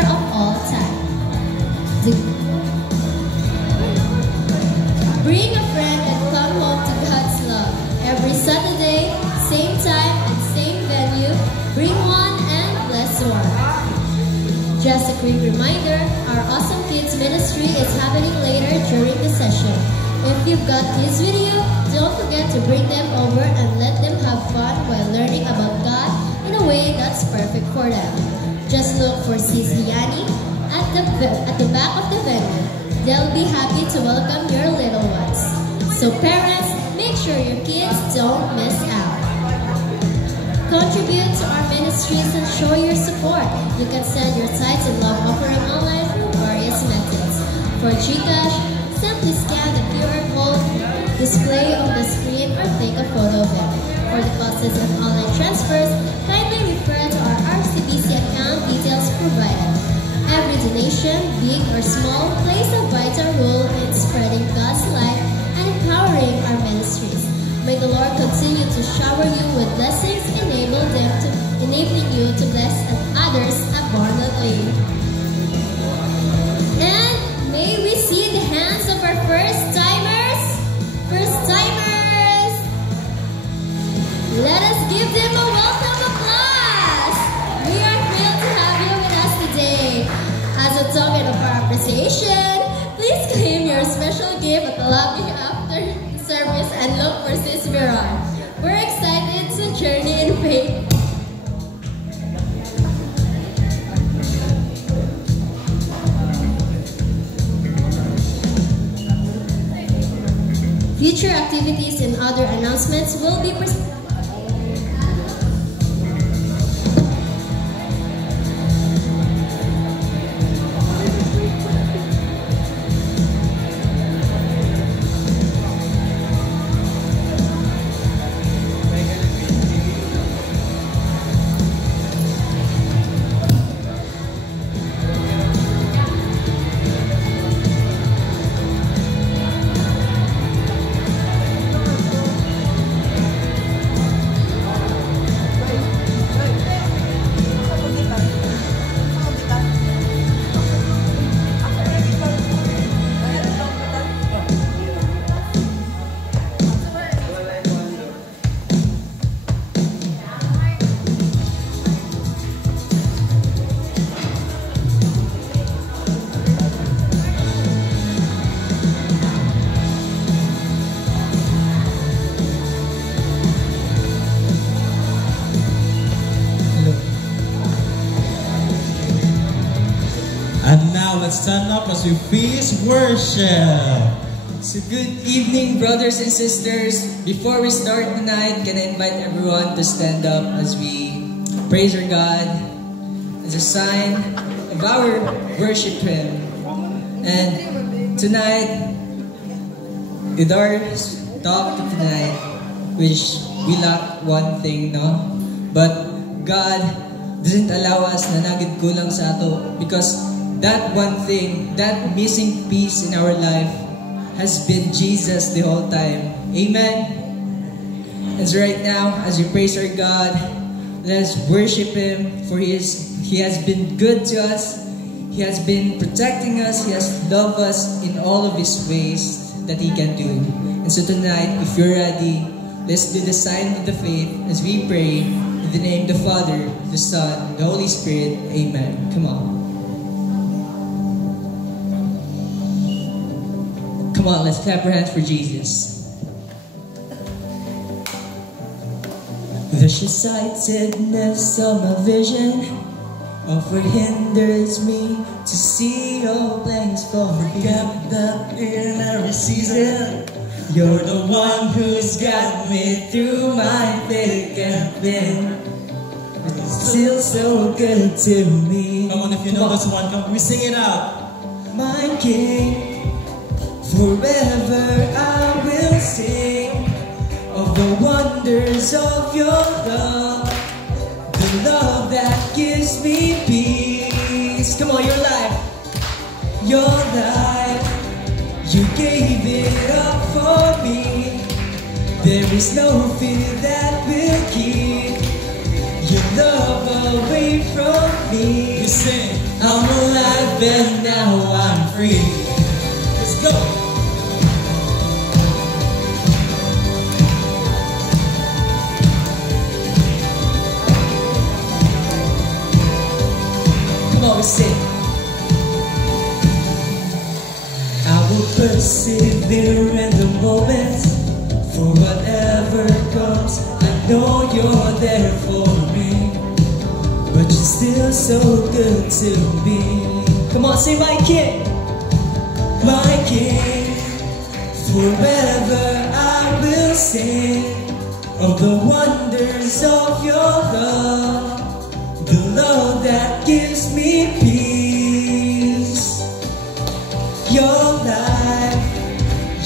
of all time. Bring a friend and come home to God's love. Every Saturday, same time and same venue. Bring one and bless one. Just a quick reminder, our Awesome Kids Ministry is happening later during the session. If you've got kids with you, don't forget to bring them over and let them have fun while learning about God in a way that's perfect for them. Just look for Sis Yani at the back of the venue. They'll be happy to welcome your little ones. So parents, make sure your kids don't miss out. Contribute to our ministries and show your support. You can send your tithes and love offering online through various methods. For GCash, simply scan the QR code display on the screen or take a photo of it. For deposits and online transfers, kindly refer to our RCBC account details provided. Every donation, big or small, plays a vital role in spreading God's light and empowering our ministries. May the Lord continue to shower you with blessings, enabling you to bless others abundantly. And may we see the hands of our first-timers. First-timers! Let us give them a welcome applause. We are thrilled to have you with us today. As a token of our appreciation, please claim your special gift at the lobby after service and look for Sis Veron. We're excited to journey in faith. Future activities and other announcements will be presented. Let's stand up as we face worship. So good evening, brothers and sisters. Before we start tonight, can I invite everyone to stand up as we praise our God as a sign of our worship Him. And tonight, with our talk tonight, which we lack one thing, no? But God doesn't allow us na nagid kulang sa ato because that one thing, that missing piece in our life has been Jesus the whole time. Amen? And so right now, as we praise our God, let us worship Him for He has been good to us. He has been protecting us. He has loved us in all of His ways that He can do. And so tonight, if you're ready, let's do the sign of the faith as we pray in the name of the Father, the Son, the Holy Spirit. Amen. Come on. Come on, let's clap our hands for Jesus. The short-sightedness of my vision often hinders me to see your plans for me. Up in every season, you're the one who's got me through my thick and thin. Still so good to me. Come on, if you know this one, come we sing it out. My King. Forever I will sing of the wonders of your love, the love that gives me peace. Come on, your life, you gave it up for me. There is no fear that will keep your love away from me. You sing. I'm alive and now I'm free. Let's go! Come on, we sing. I will persevere in the moments, for whatever comes, I know you're there for me. But you're still so good to me. Come on, say my King. My King. Forever I will sing of the wonders of your love, the love that gives me peace. Your life,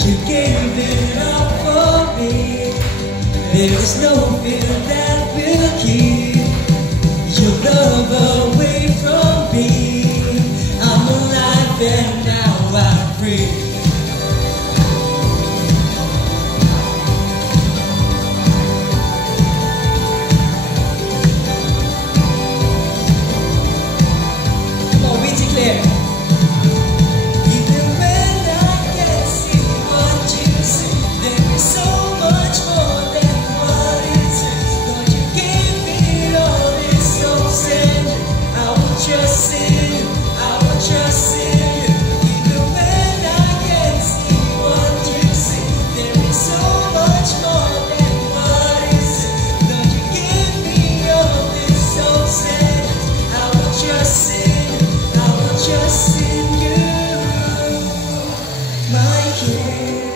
you gave it up for me. There is no fear that will keep your love away from me. I'm alive and now I'm free. Come on, we declare. Even when I can't see what you see, there is so much more than what it says. Lord, you gave me all this so tender. I will trust in you, I will trust in you. Even when I can't see what you see, there is so much more than what it says. Lord, you gave me all this so tender. I will trust in you, I will trust in you. My King,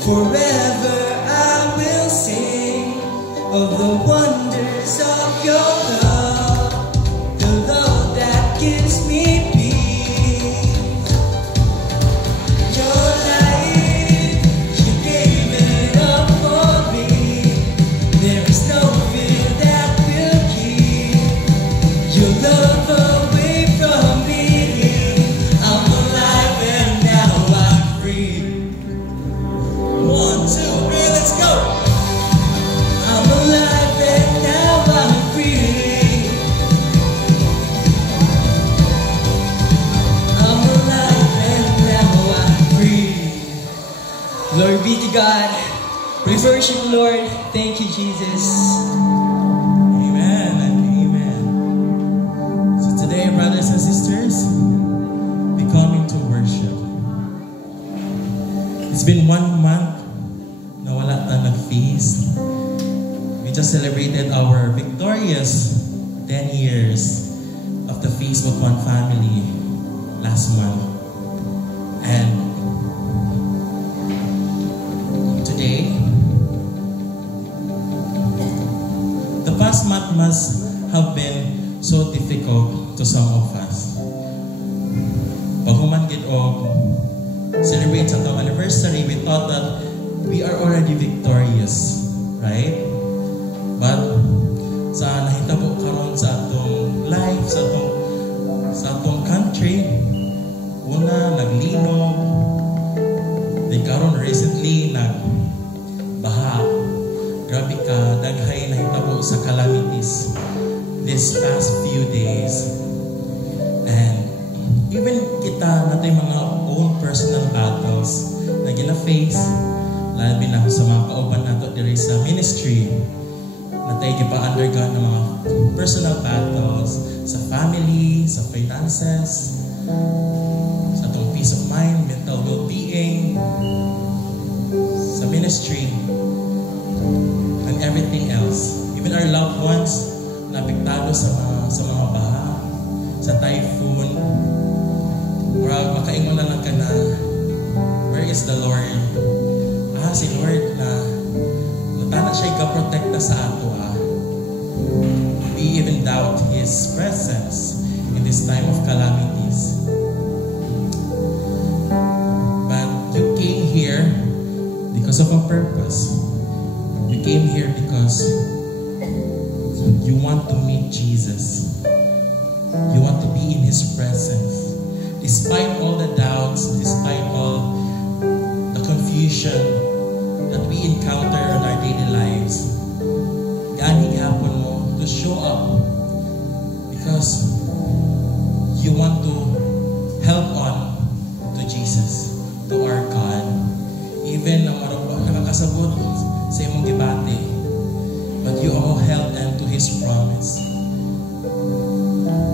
forever I will sing of the wonders of your love, the love that gives me peace. Your life, you gave it up for me. There is no fear that will keep your love away from me. I'm alive and now I'm free. 1, 2, 3, let's go! I'm alive and now I'm free. I'm alive and now I'm free. Glory be to God. We worship the Lord. Thank you, Jesus. Amen and amen. So today, brothers and sisters, we come into worship. It's been 1 month na wala tayong nag-feast. We just celebrated our victorious 10 years of the Feast with One Family last month. And today, the past month must have been so difficult to some of us. Pag human gid og celebrate sa atong anniversary, we thought that we are already victorious, right? But sa nahitabo karon sa atong life, sa atong country, una naglinog, then karon recently nagbaha. Grabe ka, daghay nahitabo sa calamities this past few days. And even kita natay mga own personal battles na gina-face, labi na sa mga kauban nato diri sa ministry, natay gipa-undergone ng mga personal battles sa family, sa finances, sa atong peace of mind, mental well-being, sa ministry, and everything else. Even our loved ones napiktado sa mga baha, sa typhoon. Murag makaingon na lang ka na, where is the Lord? Si Lord na natana siya ikaprotekta sa ato. We even doubt His presence in this time of calamities. But you came here because of a purpose. You came here because you want to meet Jesus. You want to be in His presence. Despite all the doubts, despite all the confusion that we encounter in our daily lives, gani gihapon mo to show up because you want to praises to our God. Even na marang nakakasabot sa imong gibati, but you all held unto His promise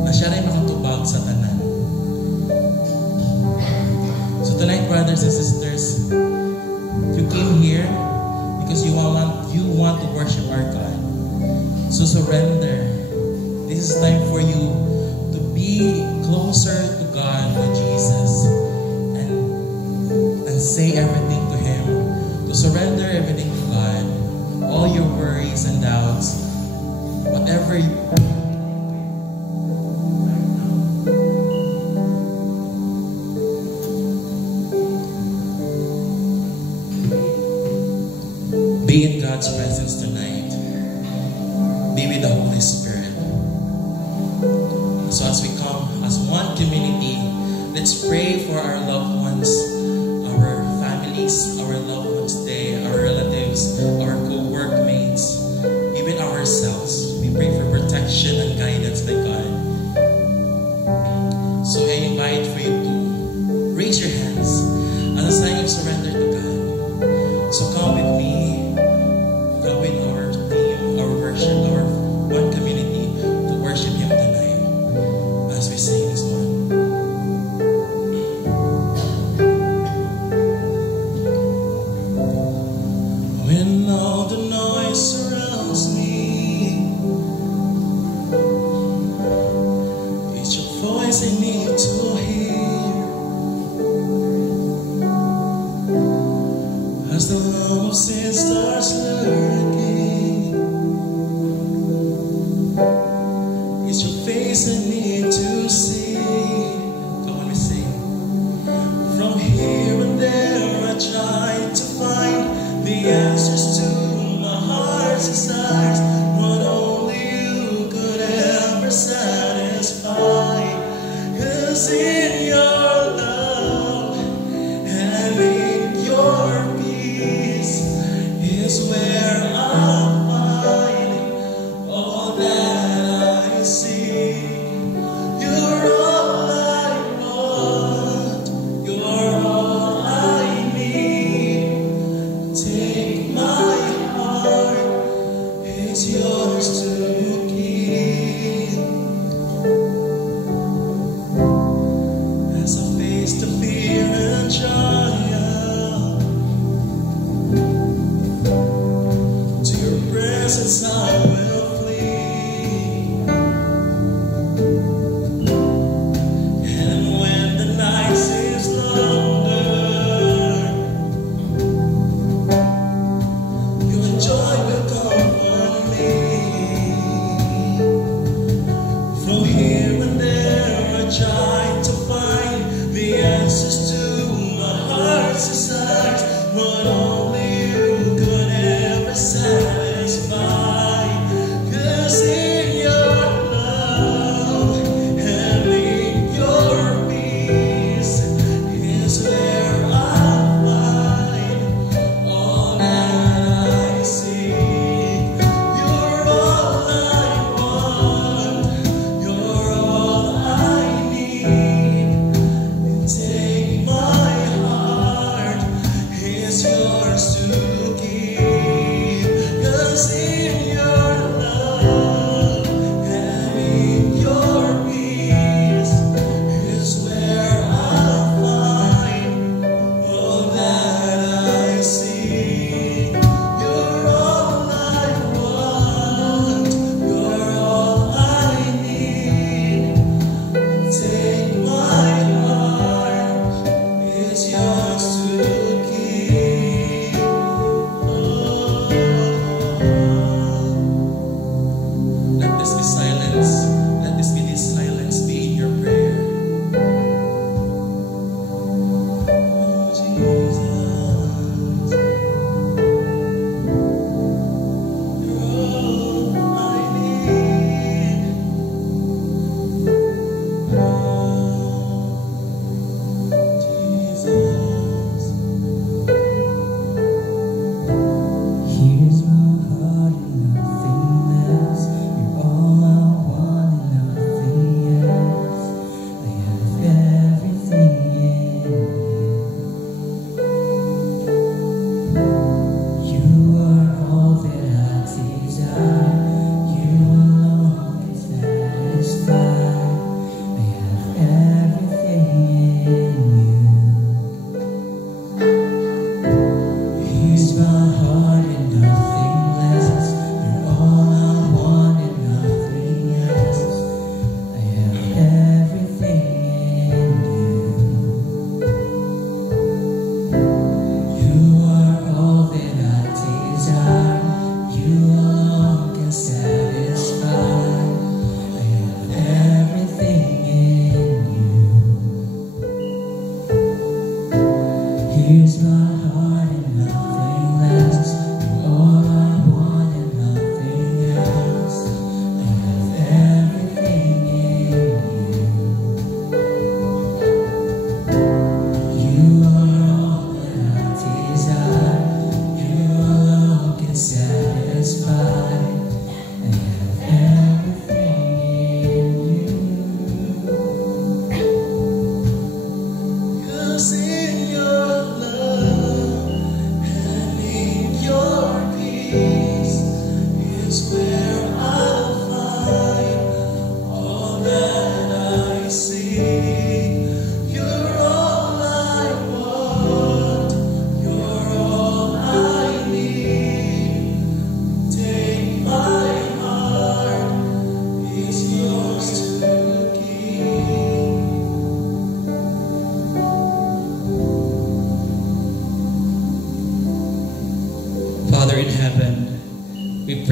na siya rin makatubag sa tanan. So tonight, brothers and sisters, you came here because you want to worship our God. So surrender. This is time for you to be closer to God, to Jesus, and say everything to Him, to surrender everything to God, all your worries and doubts, whatever you be in God's presence tonight. Be with the Holy Spirit. So as we come as one community, let's pray for our loved ones, our families, our loved ones today, our relatives, our co-workmates, even ourselves. We pray for protection and guidance by God. So I invite for you to raise your hands as a sign of surrender to God. So come with me. Go with our team, our worship, our one community to worship Him tonight as we sing this one. When all the noise surrounds me, it's your voice I need to hear. As the love of sin starts lurking, it's your face I need to see. Come on, we sing. From here and there I try to find the answers to my heart's desires, what only you could ever satisfy. 'Cause in your love and in your peace is where I'll find all that I seek. You're all I want, you're all I need. Take my heart, it's yours to keep.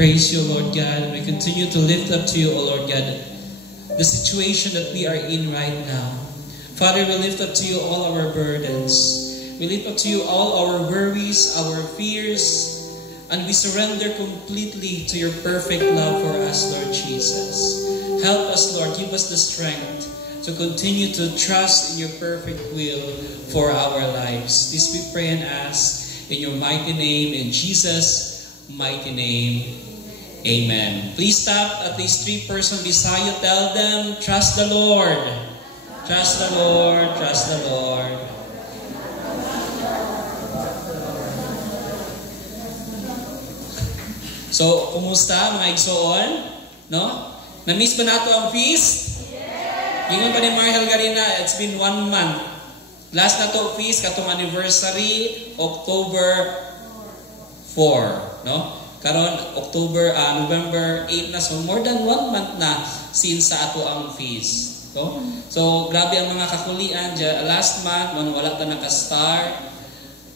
praise you, Lord God. We continue to lift up to you, O Lord God, the situation that we are in right now. Father, we lift up to you all our burdens. We lift up to you all our worries, our fears, and we surrender completely to your perfect love for us, Lord Jesus. Help us, Lord. Give us the strength to continue to trust in your perfect will for our lives. This we pray and ask in your mighty name, in Jesus' mighty name. Amen. Please stop at least 3 persons beside you. Tell them, trust the Lord. Trust the Lord. Trust the Lord. So, kumusta mga igsoon? No? Na-miss ba nato ang feast? Yes! Ingon pa ni Marhel Garina, it's been 1 month. Last na to feast, katong anniversary, October 4. No? Karon November 8 na. So, more than 1 month na since sa ato ang feast. No? So, grabe ang mga kakulian. Last month, wala ta naka-start.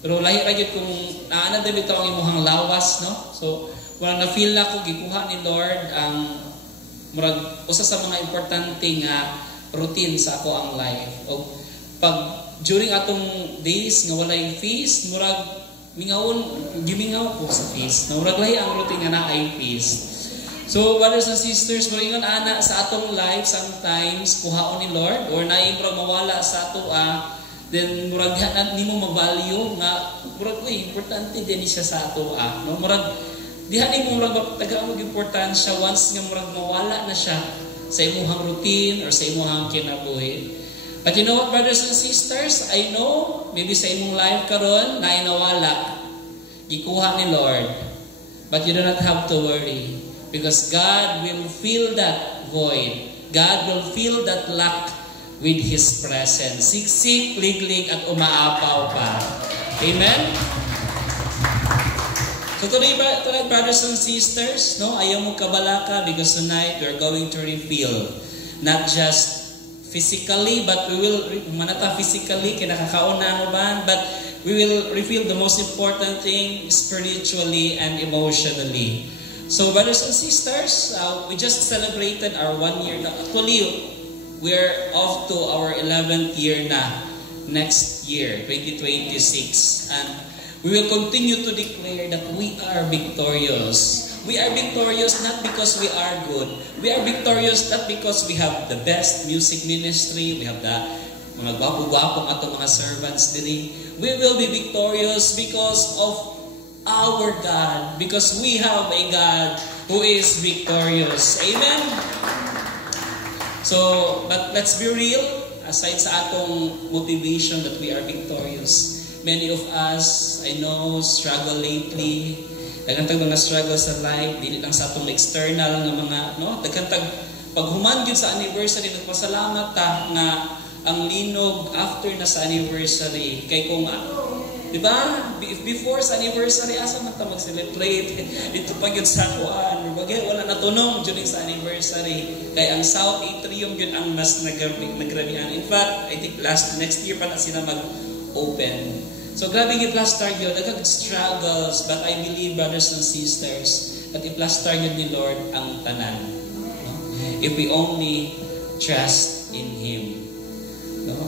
Pero lahi-lahi kung naanad na ito ang imuhang lawas. No? So, wala na-feel na ko, gikuha ni Lord ang murag, usa sa mga importante nga routine sa ako ang life. O pag during atong days nga walay feast, murag gimingaw ko sa feast. Na murag lahi ang routine nga naay feast. So brothers and sisters, moringon ana sa atong life sometimes kuhaon ni Lord or naimro mawala sa ato then murag nimo ma-value nga murag importante din siya sa ato no murag diha ni mo murag tagaan og importansya once nga murag mawala na siya sa imong routine or sa imong kinabuhi. But you know what, brothers and sisters, I know maybe sa imong life karon na nawala gikuha ni Lord, but you do not have to worry because God will fill that void. God will fill that lack with His presence. Siksik, liglig at umaapaw pa. Amen. So tonight, brothers and sisters, no, ayaw mo kabalaka because tonight we're going to reveal not just physically, but we will manata physically kinakakauna mo ba, but we will reveal the most important thing spiritually and emotionally. So brothers and sisters, we just celebrated our 1 year. Actually, we're off to our 11th year na next year, 2026, and we will continue to declare that we are victorious. We are victorious not because we are good. We are victorious not because we have the best music ministry. We have the mga gwapo-gwapong atong mga servants diri. We will be victorious because of our God. Because we have a God who is victorious. Amen? So, but let's be real. Aside sa atong motivation that we are victorious, many of us, I know, struggle lately. Dagantag mga struggle sa life, dili lang sa atong external nga mga, no? Dagantag paghuman gyud sa anniversary, nagpasalamat ta nga ang linog after na sa anniversary. Kay kung di ba? Before sa anniversary, asa man ta mag-celebrate? Dito pa gyud sa kuan. Bagay wala natunong during sa anniversary. Kay ang South Atrium gyud ang mas nagrabihan. In fact, I think next year pa na sila mag-open. So grabe i-plaster yun, nagag-struggles, but I believe, brothers and sisters, that i-plaster yun ni Lord ang tanan. No? If we only trust in Him. No?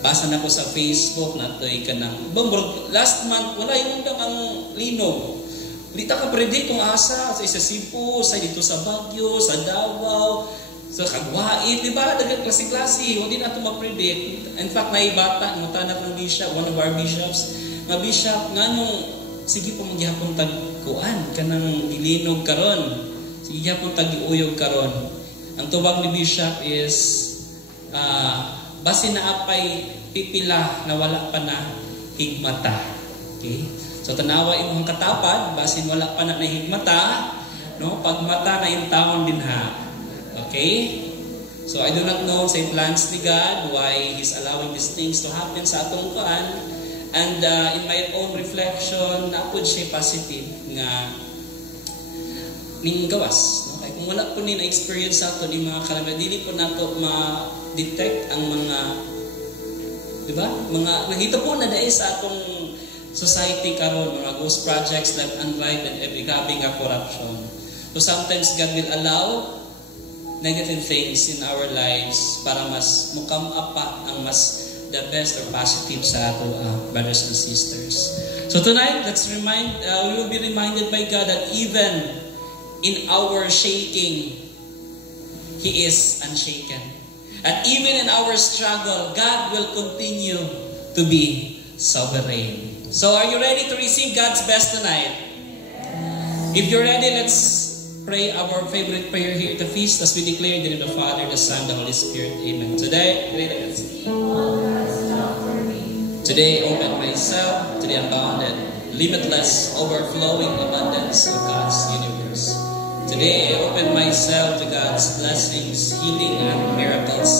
Basa na ko sa Facebook na ito'y kanang, last month, wala yung ang linog. Hindi ka predict kung asa, sa Cebu, sa dito sa Baguio, sa Davao, sa Kagwait, di ba? Dagang klase-klase, hindi na ito ma-predict. In fact, naibata, mutanak ng bishop, one of our bishops, nga bishop, nga nung, sige po magyapon tagkuan, kanang gilinog karon, sige gyapon tag-iuyog karon. Ang tubag ni bishop is, basi na apay pipila na wala pa na higmata. Okay? So tanawa imong katapad, basin wala pa na higmata, no? Pagmata na yung taon din ha. Okay? So I do not know sa plans ni God why He's allowing these things to happen sa atong kuan. And in my own reflection, napod siya positive nga ning gawas. No? Kaya kung wala po ni na-experience sa ato ni mga kalamidad, dili po nato ma-detect ang mga, di ba? Mga, nakita po na dahil sa atong society karon, mga ghost projects, left and right, and every grabe nga corruption. So sometimes God will allow negative things in our lives para mas mukam up pa ang mas the best or positive sa ato brothers and sisters. So tonight, we will be reminded by God that even in our shaking, He is unshaken. And even in our struggle, God will continue to be sovereign. So are you ready to receive God's best tonight? If you're ready, let's pray our favorite prayer here at the feast as we declare in the name of the Father, the Son, the Holy Spirit. Amen. Today, open myself to the unbounded, limitless, overflowing abundance of God's universe. Today, I open myself to God's blessings, healing, and miracles.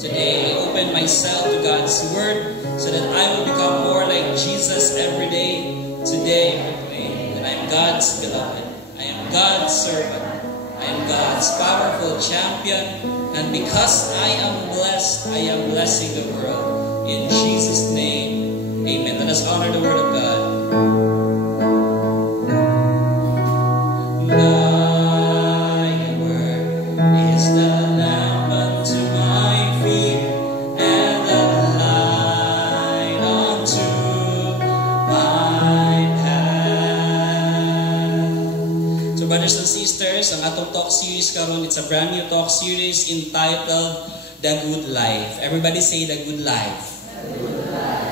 Today, I open myself to God's Word so that I will become more like Jesus every day. Today, I proclaim that I am God's beloved. I am God's servant. I am God's powerful champion. And because I am blessed, I am blessing the world. In Jesus' name, amen. Let us honor the Word of God. Thy Word is the lamp unto my feet and the light unto my path. So brothers and sisters, ang atong talk series karon, it's a brand new talk series entitled The Good Life. Everybody say The Good Life.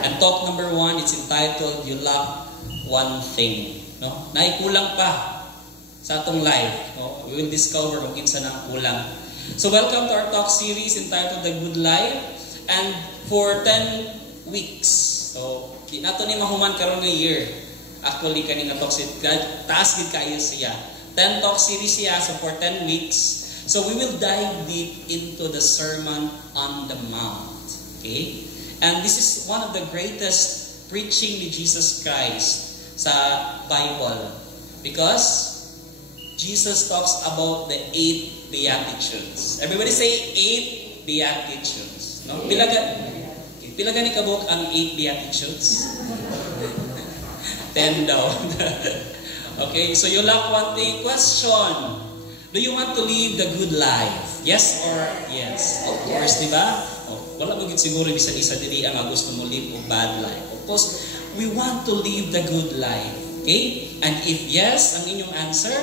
And talk number 1, it's entitled, You Lack One Thing. No? Naikulang pa sa atong life. No? We will discover kung kinsa na kulang. So welcome to our talk series entitled The Good Life. And for 10 weeks, so nato ni mahuman karon nga year. Actually, kanina talk series, taas gid kayo siya. 10 talk series siya, so for 10 weeks. So we will dive deep into the Sermon on the Mount. Okay? And this is one of the greatest preaching ni Jesus Christ sa Bible. Because Jesus talks about the 8 Beatitudes. Everybody say 8 Beatitudes. No? Pila gani kabuk ang 8 Beatitudes? 10 daw. Okay, so you lack one thing. Question. Do you want to live the good life? Yes or yes? Of course, di ba? Wala magiging siguro bisan isa dili ang gusto mo live o bad life. Of course, we want to live the good life. Okay? And if yes, ang inyong answer,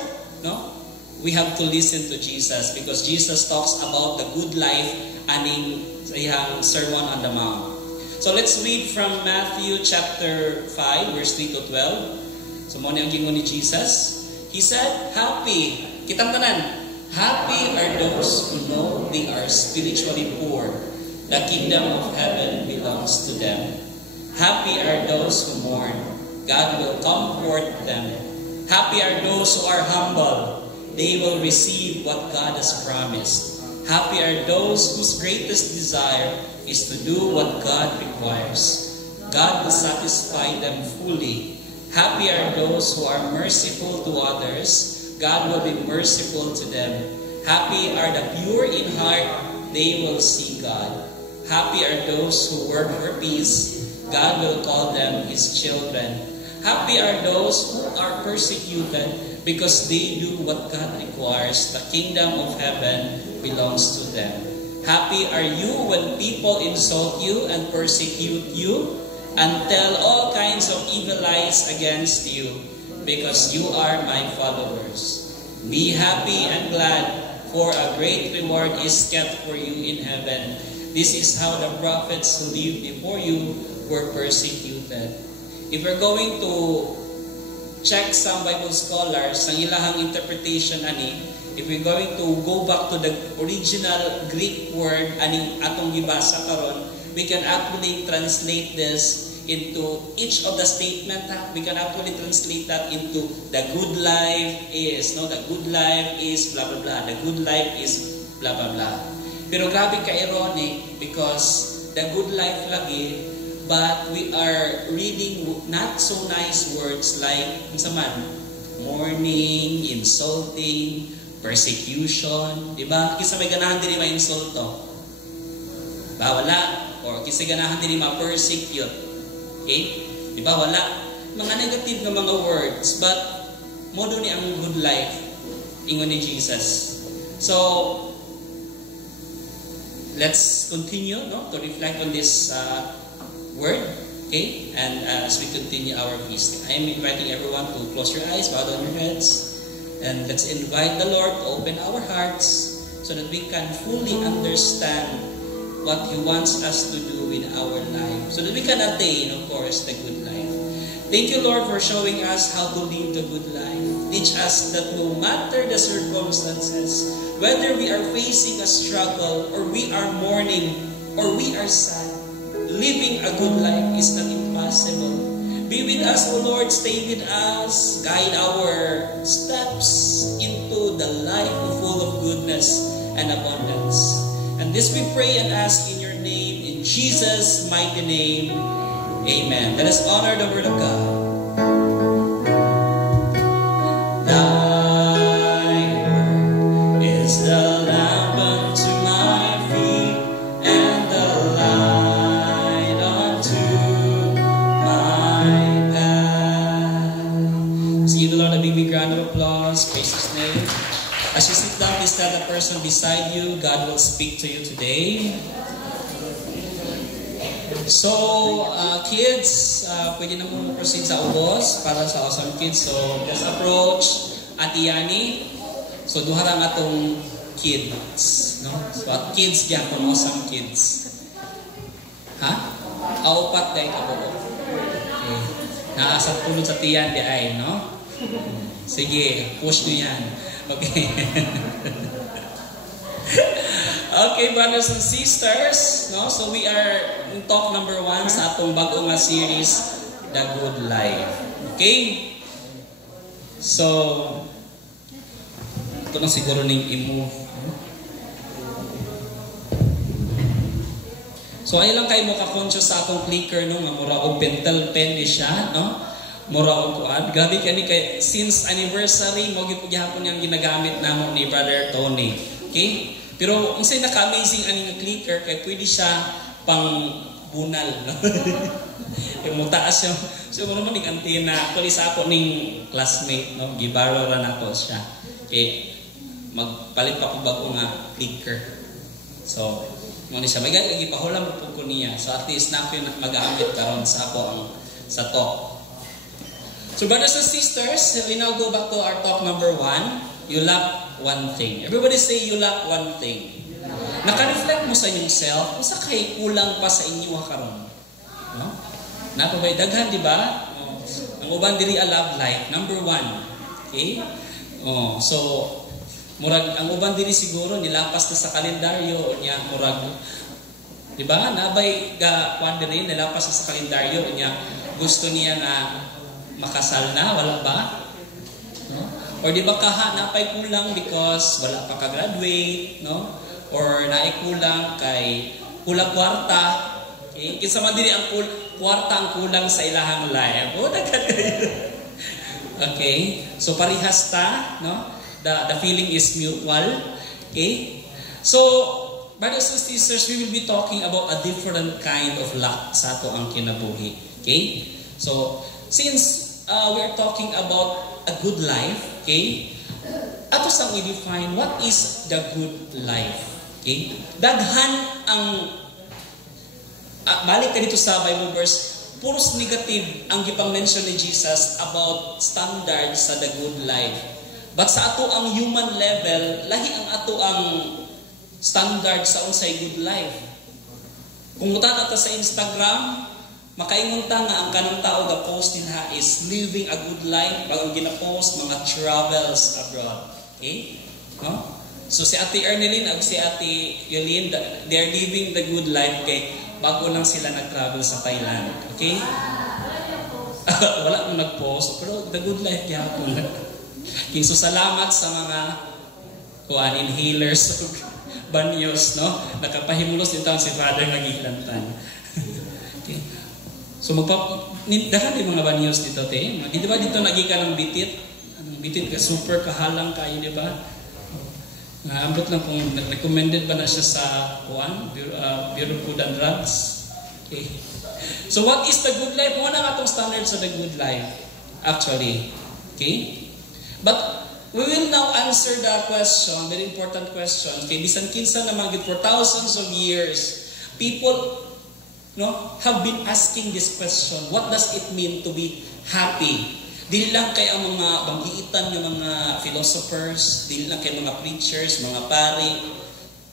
no? We have to listen to Jesus because Jesus talks about the good life aning sa iyang Sermon on the Mount. So let's read from Matthew chapter 5, verse 3 to 12. So mo ni ang gingon ni Jesus. He said, happy, kitang tanan, happy are those who know they are spiritually poor. The kingdom of heaven belongs to them. Happy are those who mourn. God will comfort them. Happy are those who are humble. They will receive what God has promised. Happy are those whose greatest desire is to do what God requires. God will satisfy them fully. Happy are those who are merciful to others. God will be merciful to them. Happy are the pure in heart. They will see God. Happy are those who work for peace. God will call them His children. Happy are those who are persecuted because they do what God requires. The kingdom of heaven belongs to them. Happy are you when people insult you and persecute you and tell all kinds of evil lies against you because you are my followers. Be happy and glad, for a great reward is kept for you in heaven. This is how the prophets who lived before you were persecuted. If we're going to check some Bible scholars, ang ilahang interpretation ani, if we're going to go back to the original Greek word aning atong gibasa karon, we can actually translate this into each of the statement. We can actually translate that into the good life is, no, the good life is blah blah blah. The good life is blah blah blah. Pero grabe ka-ironic because the good life lagi, but we are reading not so nice words like mourning, insulting, persecution, di ba? Kisa may ganahan din ma-insulto. Ba, wala. Or kisa ganahan din ma-persecute. Okay? Di ba? Wala. Mga negative na mga words, but modo ni ang good life. Ingon ni Jesus. So, let's continue to reflect on this word. Okay? And as we continue our feast, I am inviting everyone to close your eyes, bow down your heads, and let's invite the Lord to open our hearts so that we can fully understand what He wants us to do with our life, so that we can attain, of course, the good life. Thank you, Lord, for showing us how to live the good life. Teach us that no matter the circumstances, whether we are facing a struggle, or we are mourning, or we are sad, living a good life is not impossible. Be with us, O Lord. Stay with us. Guide our steps into the life full of goodness and abundance. And this we pray and ask in your name, in Jesus' mighty name. Amen. Let us honor the word of God. Thy word is the lamp unto my feet and the light unto my path. Let's give the Lord a big round of applause. Praise His name. As you sit down, please tell the person beside you, God will speak to you today. So, kids, pwede na muna proceed sa ubos para sa awesome kids. So, just approach Ate Yani. So, duha lang atong kids. No? So, at kids diyan kung awesome kids. Ha? Aupat dahil ka po. Okay. Naasap tulad sa tiyan di ay, no? Sige, push nyo yan. Okay. Okay, brothers and sisters, no? So we are in talk number 1 sa atong bago nga series, The Good Life. Okay? So, ito na siguro ning i-move. So, ay lang kayo mo ka-conscious sa atong clicker, no? Nga mura o pentel pen ni siya, no? Mura o kuad. Gabi kani kay since anniversary, mo gipugihapon yang ginagamit namo ni Brother Tony. Okay? Pero ang say naka-amazing ani nga clicker kay pwede siya pang bunal, no? Yung mutaas siya. So mo naman ning antena, actually sa ako ning classmate, no, gibaro ra nako siya. Okay, magpalit pa ko bago nga clicker. So, mo ni siya magay gipahulam po ko niya. So at least na ko magamit karon sa ako ang sa talk. So brothers and sisters, we now go back to our talk number 1. You lack one thing. Everybody say you lack one thing. Naka-reflect mo sa inyong self, kung sa kay kulang pa sa inyo karon. No? Napabay daghan, di ba? Ang uban diri a love life, number 1. Okay? So, murag, ang uban diri siguro, nilapas na sa kalendaryo, niya, murag, di ba? Nabay ga, kwan diri, nilapas na sa kalendaryo, niya, gusto niya na makasal na, wala ba? No? Or di ba kaha napay kulang because wala pa ka-graduate, no? Or naikulang kay kulang kwarta. Okay? Kinsa man diri ang kwarta ang kulang sa ilahang life. O daghan kayo. Okay? So parihas ta, no? The feeling is mutual. Okay? So brothers and sisters, we will be talking about a different kind of lack sa ato ang kinabuhi. Okay? So since we are talking about a good life, okay? Ato sang i-define what is the good life. Okay? Daghan ang balik ka dito sa Bible verse, puros negative ang gipang-mention ni Jesus about standards sa the good life. But sa ato ang human level, lahi ang ato ang standard sa unsay good life. Kung mutata ta sa Instagram, makaingon ta nga ang kanang tao ga post nila is living a good life, bagong gina-post mga travels abroad. Okay? No? So si Ate Erneline at si Ate Yolene, they are living the good life kay bago lang sila nag-travel sa Thailand. Okay? Wala akong nag-post, pero the good life gyapon. Okay, so salamat sa mga inhalers, banyos, no? Nakapahimulos dito si Father nagilantan. Okay. So dahan yung mga banyos dito, te. Di ba dito nagikan ng bitit? Ang bitit ka super kahalang kayo, di ba? Ambot lang kung recommended ba na siya sa Bureau of Food and Drugs. Okay. So what is the good life? Muna nga itong standards sa the good life. Actually. Okay? But we will now answer the question, very important question. Kay bisan kinsa naman gid for thousands of years, people have been asking this question. What does it mean to be happy? Dili lang kay ang mga banggiitan ng mga philosophers, dili lang kay mga preachers, mga pari,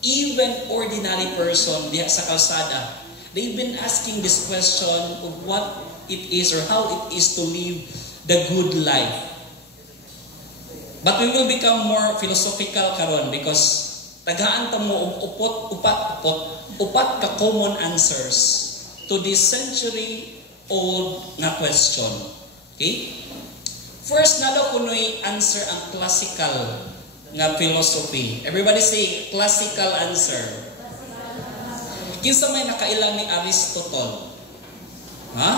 even ordinary person diha sa kalsada. They've been asking this question of what it is or how it is to live the good life. But we will become more philosophical karon because tagaan ta mo og upat ka common answers to this century-old na question. Okay? First, nalo kunoy answer ang classical nga philosophy. Everybody say classical answer. Kinsa may nakailang ni Aristotle? Ha?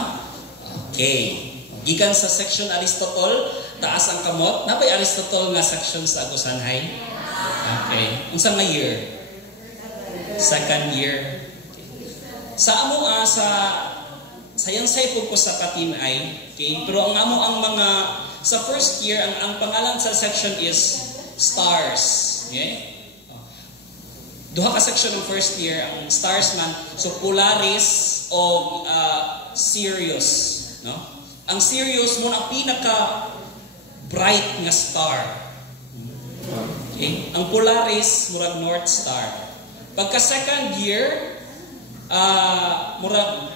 Okay. Gikan sa section Aristotle, taas ang kamot. Napay Aristotle nga section sa Agusanhay? Okay. Unsa nga year? Second year. Sa amo sa sayansay po ko sa katinay, okay? Pero ang amo ang mga sa first year ang pangalan sa section is stars. Okay? Duha ka section ng first year ang stars man. So Polaris o Sirius, no? Ang Sirius mo ang pinaka bright nga star. Okay? Ang Polaris murag North Star. Pagka second year murag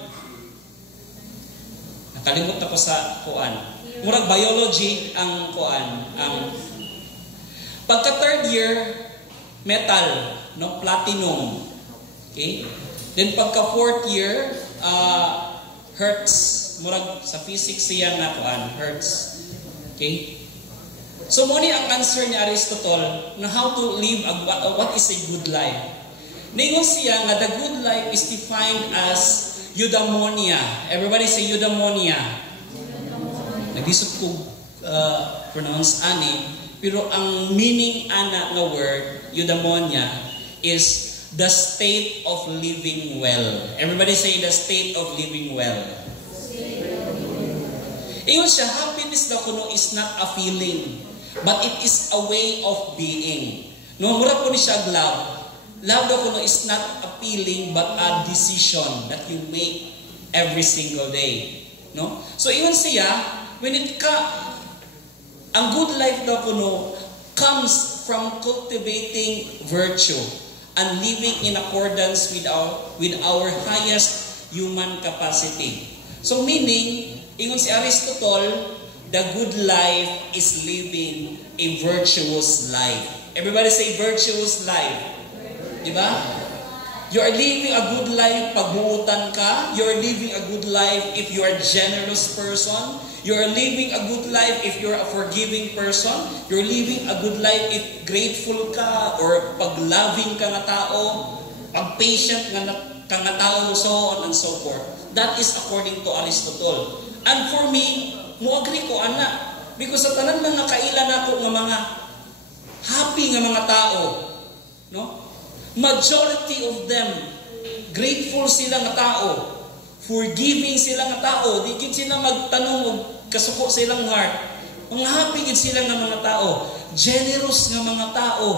nakalimot ako sa kuan. Murag biology ang kuan. Ang pagka third year metal, no, platinum. Okay? Then pagka fourth year Hertz, murag sa physics siya nga kuan, Hertz. Okay? So mo ni ang answer ni Aristotle na how to live what is a good life. Ningon siya nga the good life is defined as eudaimonia. Everybody say eudaimonia. Nagdisot ko pronounce ani, pero ang meaning ana nga word eudaimonia is the state of living well. Everybody say the state of living well. Ingon siya, happiness daw kuno is not a feeling, but it is a way of being. No, mura po ni siya love. Love daw kuno is not a feeling, but a decision that you make every single day. No? So ingon siya, when ang good life daw kuno comes from cultivating virtue and living in accordance with our highest human capacity. So meaning, ingon si Aristotle, the good life is living a virtuous life. Everybody say virtuous life. Diba? You are living a good life pag buutan ka. You are living a good life if you are a generous person. You are living a good life if you are a forgiving person. You are living a good life if grateful ka or pag loving ka nga tao, pag patient ka nga tao, so on and so forth. That is according to Aristotle. And for me, mo-agree ko ana. Because sa tanan mga kailan ako nga mga happy nga mga tao, no? Majority of them, grateful sila nga tao, forgiving sila nga tao, di gid sila magtanong og kasuko sa ilang heart. Mga happy gid sila nga mga tao, generous nga mga tao,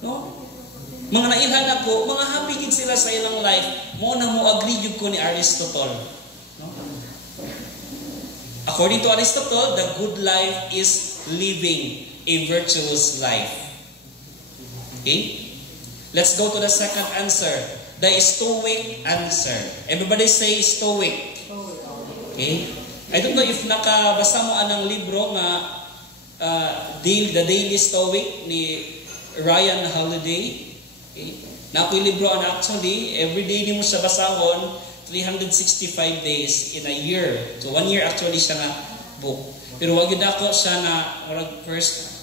no? Mga nailhan ako, mga happy gid sila sa ilang life. Mo na mo agree jud ko ni Aristotle. No? According to Aristotle, the good life is living a virtuous life. Okay? Let's go to the second answer. The Stoic answer. Everybody say Stoic. Okay? I don't know if nakabasa mo anang libro nga The Daily Stoic ni Ryan Holiday. Okay? Na ako'y libro actually, every day ni mo siya basahon, 365 days in a year. So 1 year actually siya nga book. Pero wag yun ako siya na first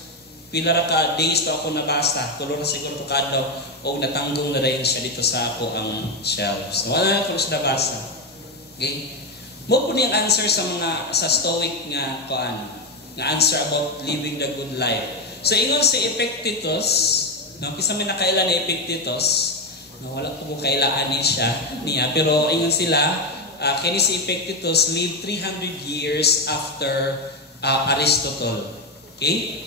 pila ra ka days to ako nabasa, tulo na siguro to kadlaw o natanggong na rin siya dito sa ako ang shelves. So, wala na ako siya nabasa. Okay? Mo po niyang answer sa mga sa Stoic nga kuan, nga answer about living the good life. So ingon si Epictetus, no, kisa may nakailan ni Epictetus, no, wala ko kailaan niya, pero ingon sila, kini si Epictetus lived 300 years after Aristotle. Okay?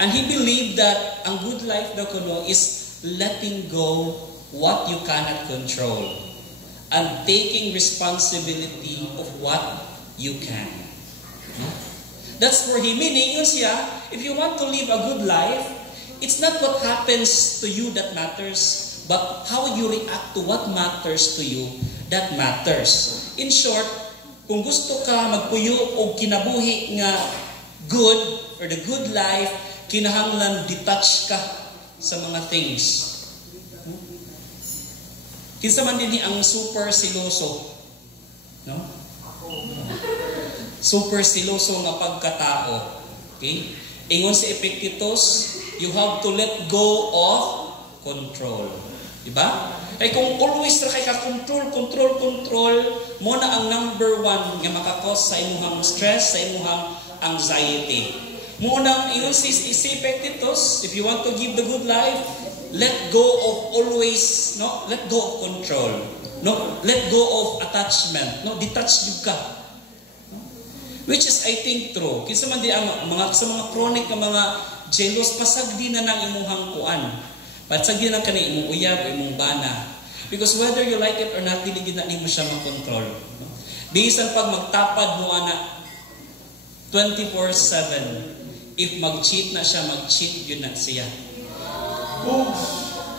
And he believed that ang good life daw kuno is letting go what you cannot control and taking responsibility of what you can. That's for him. Meaning, yun siya, if you want to live a good life, it's not what happens to you that matters, but how you react to what matters to you that matters. In short, kung gusto ka magpuyo o kinabuhi nga good or the good life, kinahanglan detach ka sa mga things. Kinsa man din ang super siloso, no? Super siloso nga pagkatao. Okay? Ingon si Epictetus, you have to let go of control. Diba? Kaya kung always ra kay ka control, mo na ang number one nga makakos sa imuhang stress, sa imuhang anxiety. Mo na ingon si Epictetus, if you want to give the good life, let go of always, no? Let go of control. No? Let go of attachment. No? Detach jud ka. Which is, I think, true. Kinsa man di ang sa mga chronic nga mga jealous, pasagdi na ng imuhang kuan. Pasagdi na kanang imong uyab, imong bana. Because whether you like it or not, dili gid na nimo siya makontrol. Bisan pag magtapad mo ana 24/7, if mag-cheat na siya, mag-cheat yun na siya.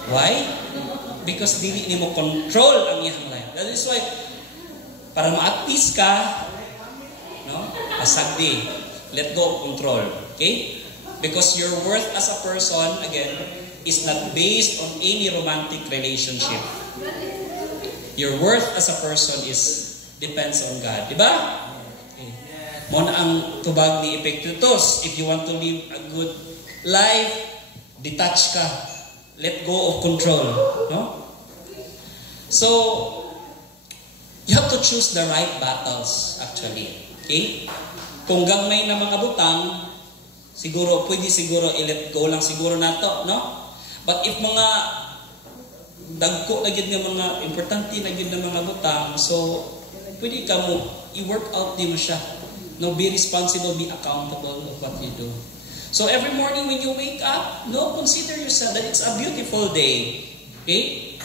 Why? Because dili nimo control ang iyang life. That is why, para ma-at peace ka, no? Pasagdi. Let go of control. Okay? Because your worth as a person, again, is not based on any romantic relationship. Your worth as a person depends on God. Diba? Okay. Mo na ang tubag ni Epictetus. If you want to live a good life, detach ka. Let go of control. No? So, you have to choose the right battles, actually. Okay? Kung gamay na mga butang, pwede i-let go lang siguro nato, no? But if mga dagko na gid nga mga importante na gid na mga butang, so pwede ka mo i-work out din mo siya. No, be responsible, be accountable of what you do. So every morning when you wake up, no, consider yourself that it's a beautiful day. Okay?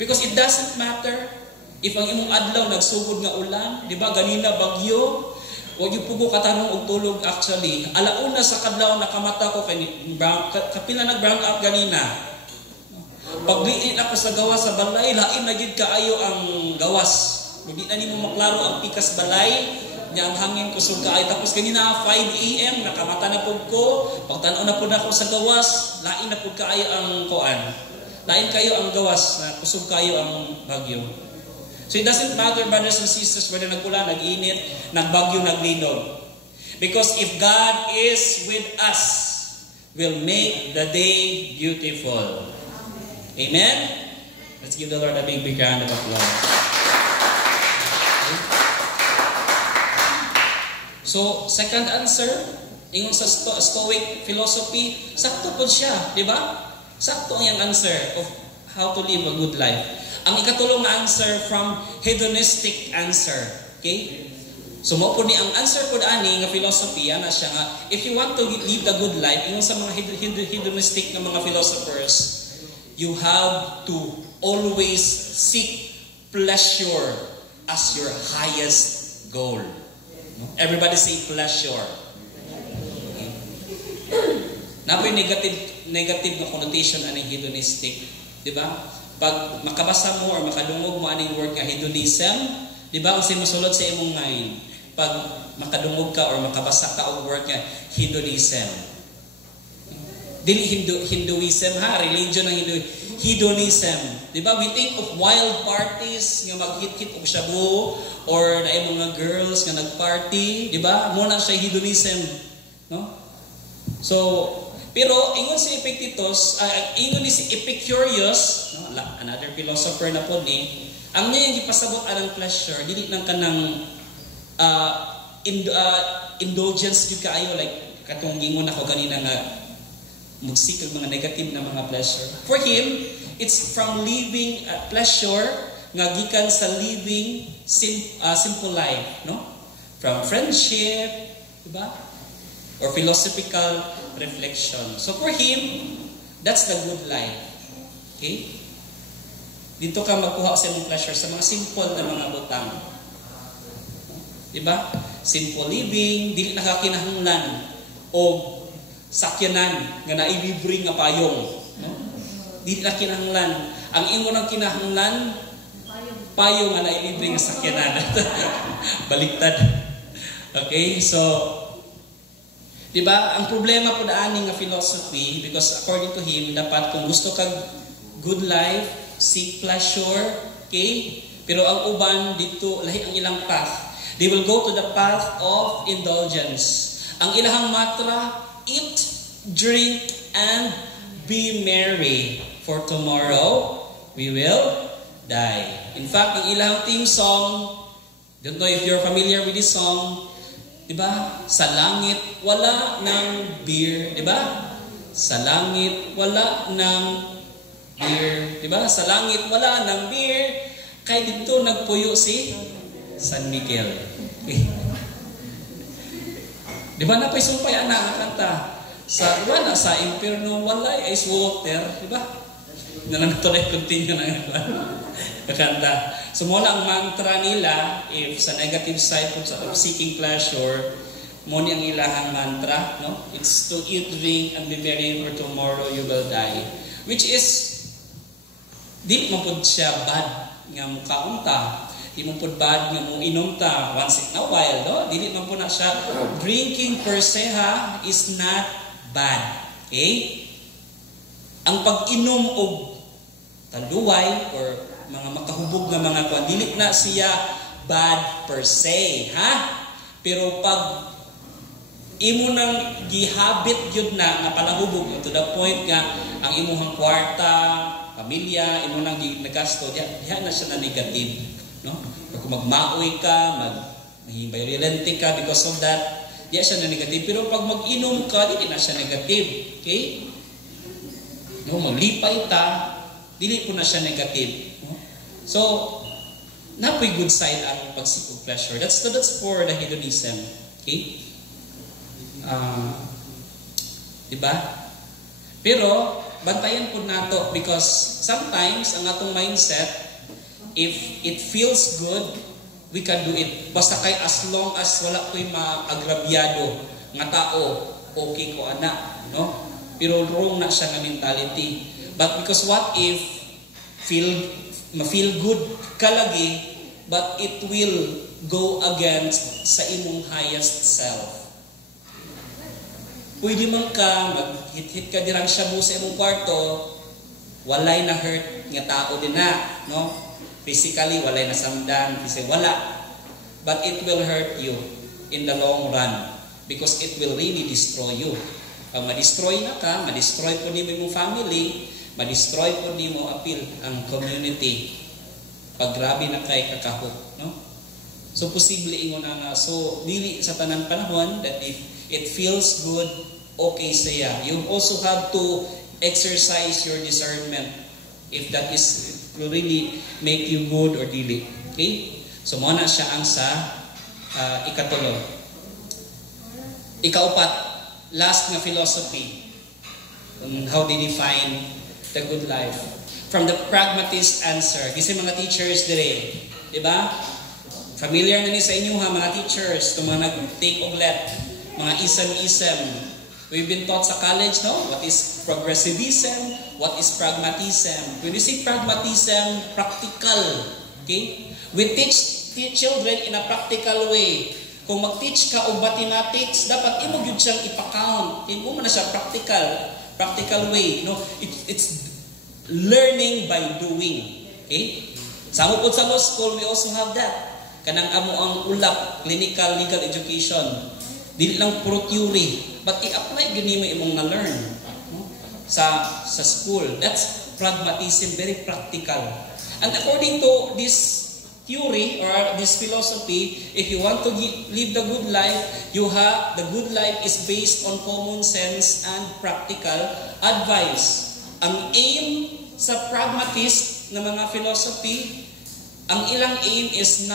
Because it doesn't matter if ang imong adlaw nagsugod nga ulan, di ba? Ganina bagyo, huwag yung pugo katanong og tulog actually. Alauna sa kadlaw nakamata ko kapila nag-brown out ganina. Pagliin ako sa gawas sa balay, lain na gid kaayo ang gawas. Hindi na nimo maklaro ang pikas balay, nya ang hangin kusog kaayo. Tapos ganina 5 AM nakamata na pud ko, pagtan-aw na pud ako sa gawas, lain na pud kaayo ang kuan. Lain kayo ang gawas, na kusog kayo ang bagyo. So it doesn't matter, brothers and sisters, whether nag-ulan, nag-init, nagbagyo, naglinog. Because if God is with us, we'll make the day beautiful. Amen? Let's give the Lord a big round of applause. Okay. So, second answer, ingon sa Stoic philosophy, sakto po siya, di ba? Sakto ang yung answer of how to live a good life. Ang ikatulong na answer from hedonistic answer. Okay? So mo po ni ang answer po ani nga philosophy ana siya nga if you want to live the good life ingon sa mga hedonistic nga mga philosophers, you have to always seek pleasure as your highest goal. Everybody say pleasure. Okay. Napoy negative na connotation ani hedonistic, di ba? Pag makabasa mo or makadungog mo aning word nga hedonism, di ba ang simusulod sa imong mind? Pag makadungog ka or makabasa ka og word nga hedonism. Dili Hinduism ha, religion ng hedonism. Di ba? We think of wild parties nga maghit-hit og shabu or na mga girls nga nagparty, di ba? Mo na siya hedonism, no? So, pero ingon si Epictetus, ingon ni si Epicurus, no, another philosopher na po ni, ang niya yung ipasabot anang pleasure, dili nang kanang indulgence yung kaayo, like katong gingon ako kanina nga mugsik mga negative na mga pleasure. For him, it's from living pleasure nga gikan sa living simple life, no? From friendship, diba? Or philosophical self-reflection. So for him, that's the good life. Okay? Dito ka magkuha sa imong pleasure sa mga simple na mga butang. Diba? Simple living, dili nakakinahanglan o sakyanan nga nailibre nga payong. No? Dili na kinahanglan. Ang imo nang kinahanglan, payong nga nailibre nga sakyanan. Baliktad. Okay? So, diba? Ang problema po daaning nga philosophy, because according to him, dapat kung gusto kag good life, seek pleasure, okay? Pero ang uban dito, lahi ang ilang path. They will go to the path of indulgence. Ang ilahang mantra, eat, drink, and be merry. For tomorrow, we will die. In fact, ang ilahang theme song, don't know if you're familiar with this song, diba? Sa langit, wala ng beer, diba? Sa langit, wala ng beer, diba? Sa langit, wala ng beer. Kaya dito nagpuyo si San Miguel. Diba na pa isumpay anak ang kanta? Sa wala sa impierno, wala ice water, diba? Nananatuloy, continue na kanta. So muna ang mantra nila, if sa negative side of seeking pleasure, muna ang ilahang mantra, no? It's to eat, drink, and be merry, for tomorrow you will die. Which is, di mo po siya bad nga mukhaon ta. Di mo po bad nga mo inom ta once in a while, no? Di mo po na siya. Drinking per se ha is not bad. Okay? Ang pag-inom o taluway or mga makahubog na mga kwan, dili na siya bad per se, ha? Pero pag imo nang gihabit yun na nga palahubog to the point nga ang imuhang kwarta, pamilya, imo nang nagasto, diha na siya na negative, no? Kung magmaoy ka, mag-violente ka because of that, diha siya na negative. Pero pag mag-inom ka, dili na siya negative. Okay? No, maglipay ta, dili po na siya negative. No? So, napoy good side ang pag-seek of pleasure. That's for the hedonism. Okay? Diba? Pero, bantayan po nato because sometimes ang atong mindset, if it feels good, we can do it. Basta kay as long as wala ko'y maagrabyado nga tao, okay ko anak, no? Pero wrong na siya nga mentality. But because what if ma-feel good ka lagi, but it will go against sa imong highest self. Pwede man ka, mag-hit-hit ka dirang shabu sa imong kwarto, walay na hurt nga tao din na, no? Physically, walay na samdan, wala. But it will hurt you in the long run because it will really destroy you. Pag ma-destroy na ka, ma-destroy po ni mo yung family, ma-destroy po ni mo appeal ang community. Pag grabe na kay kakahok, no? So, posible ingon na nga. So, dili sa tanang panahon that if it feels good, okay siya. You also have to exercise your discernment if that is will really make you good or dili. Okay? So, muna siya ang sa ikatulo. Ikaupat, last na philosophy on how they define the good life. From the pragmatist answer. Kasi mga teachers dire, di ba? Familiar na ni sa inyo ha, mga teachers, itong mga nag-take of let, mga ism-ism. We've been taught sa college, no? What is progressivism? What is pragmatism? When we say pragmatism, practical. Okay? We teach children in a practical way. Kung mag-teach ka o mathematics, dapat imo gyud siyang ipa-count. Imo man na siya practical way. No? It's learning by doing. Okay? Sa po sa law school, we also have that. Kanang amo ang ulap, clinical legal education. Dili lang puro theory, but i-apply gyud nimo imong na-learn, no? sa school. That's pragmatism, very practical. And according to this theory or this philosophy, if you want to live the good life, the good life is based on common sense and practical advice. Ang aim sa pragmatist na mga philosophy, ang ilang aim is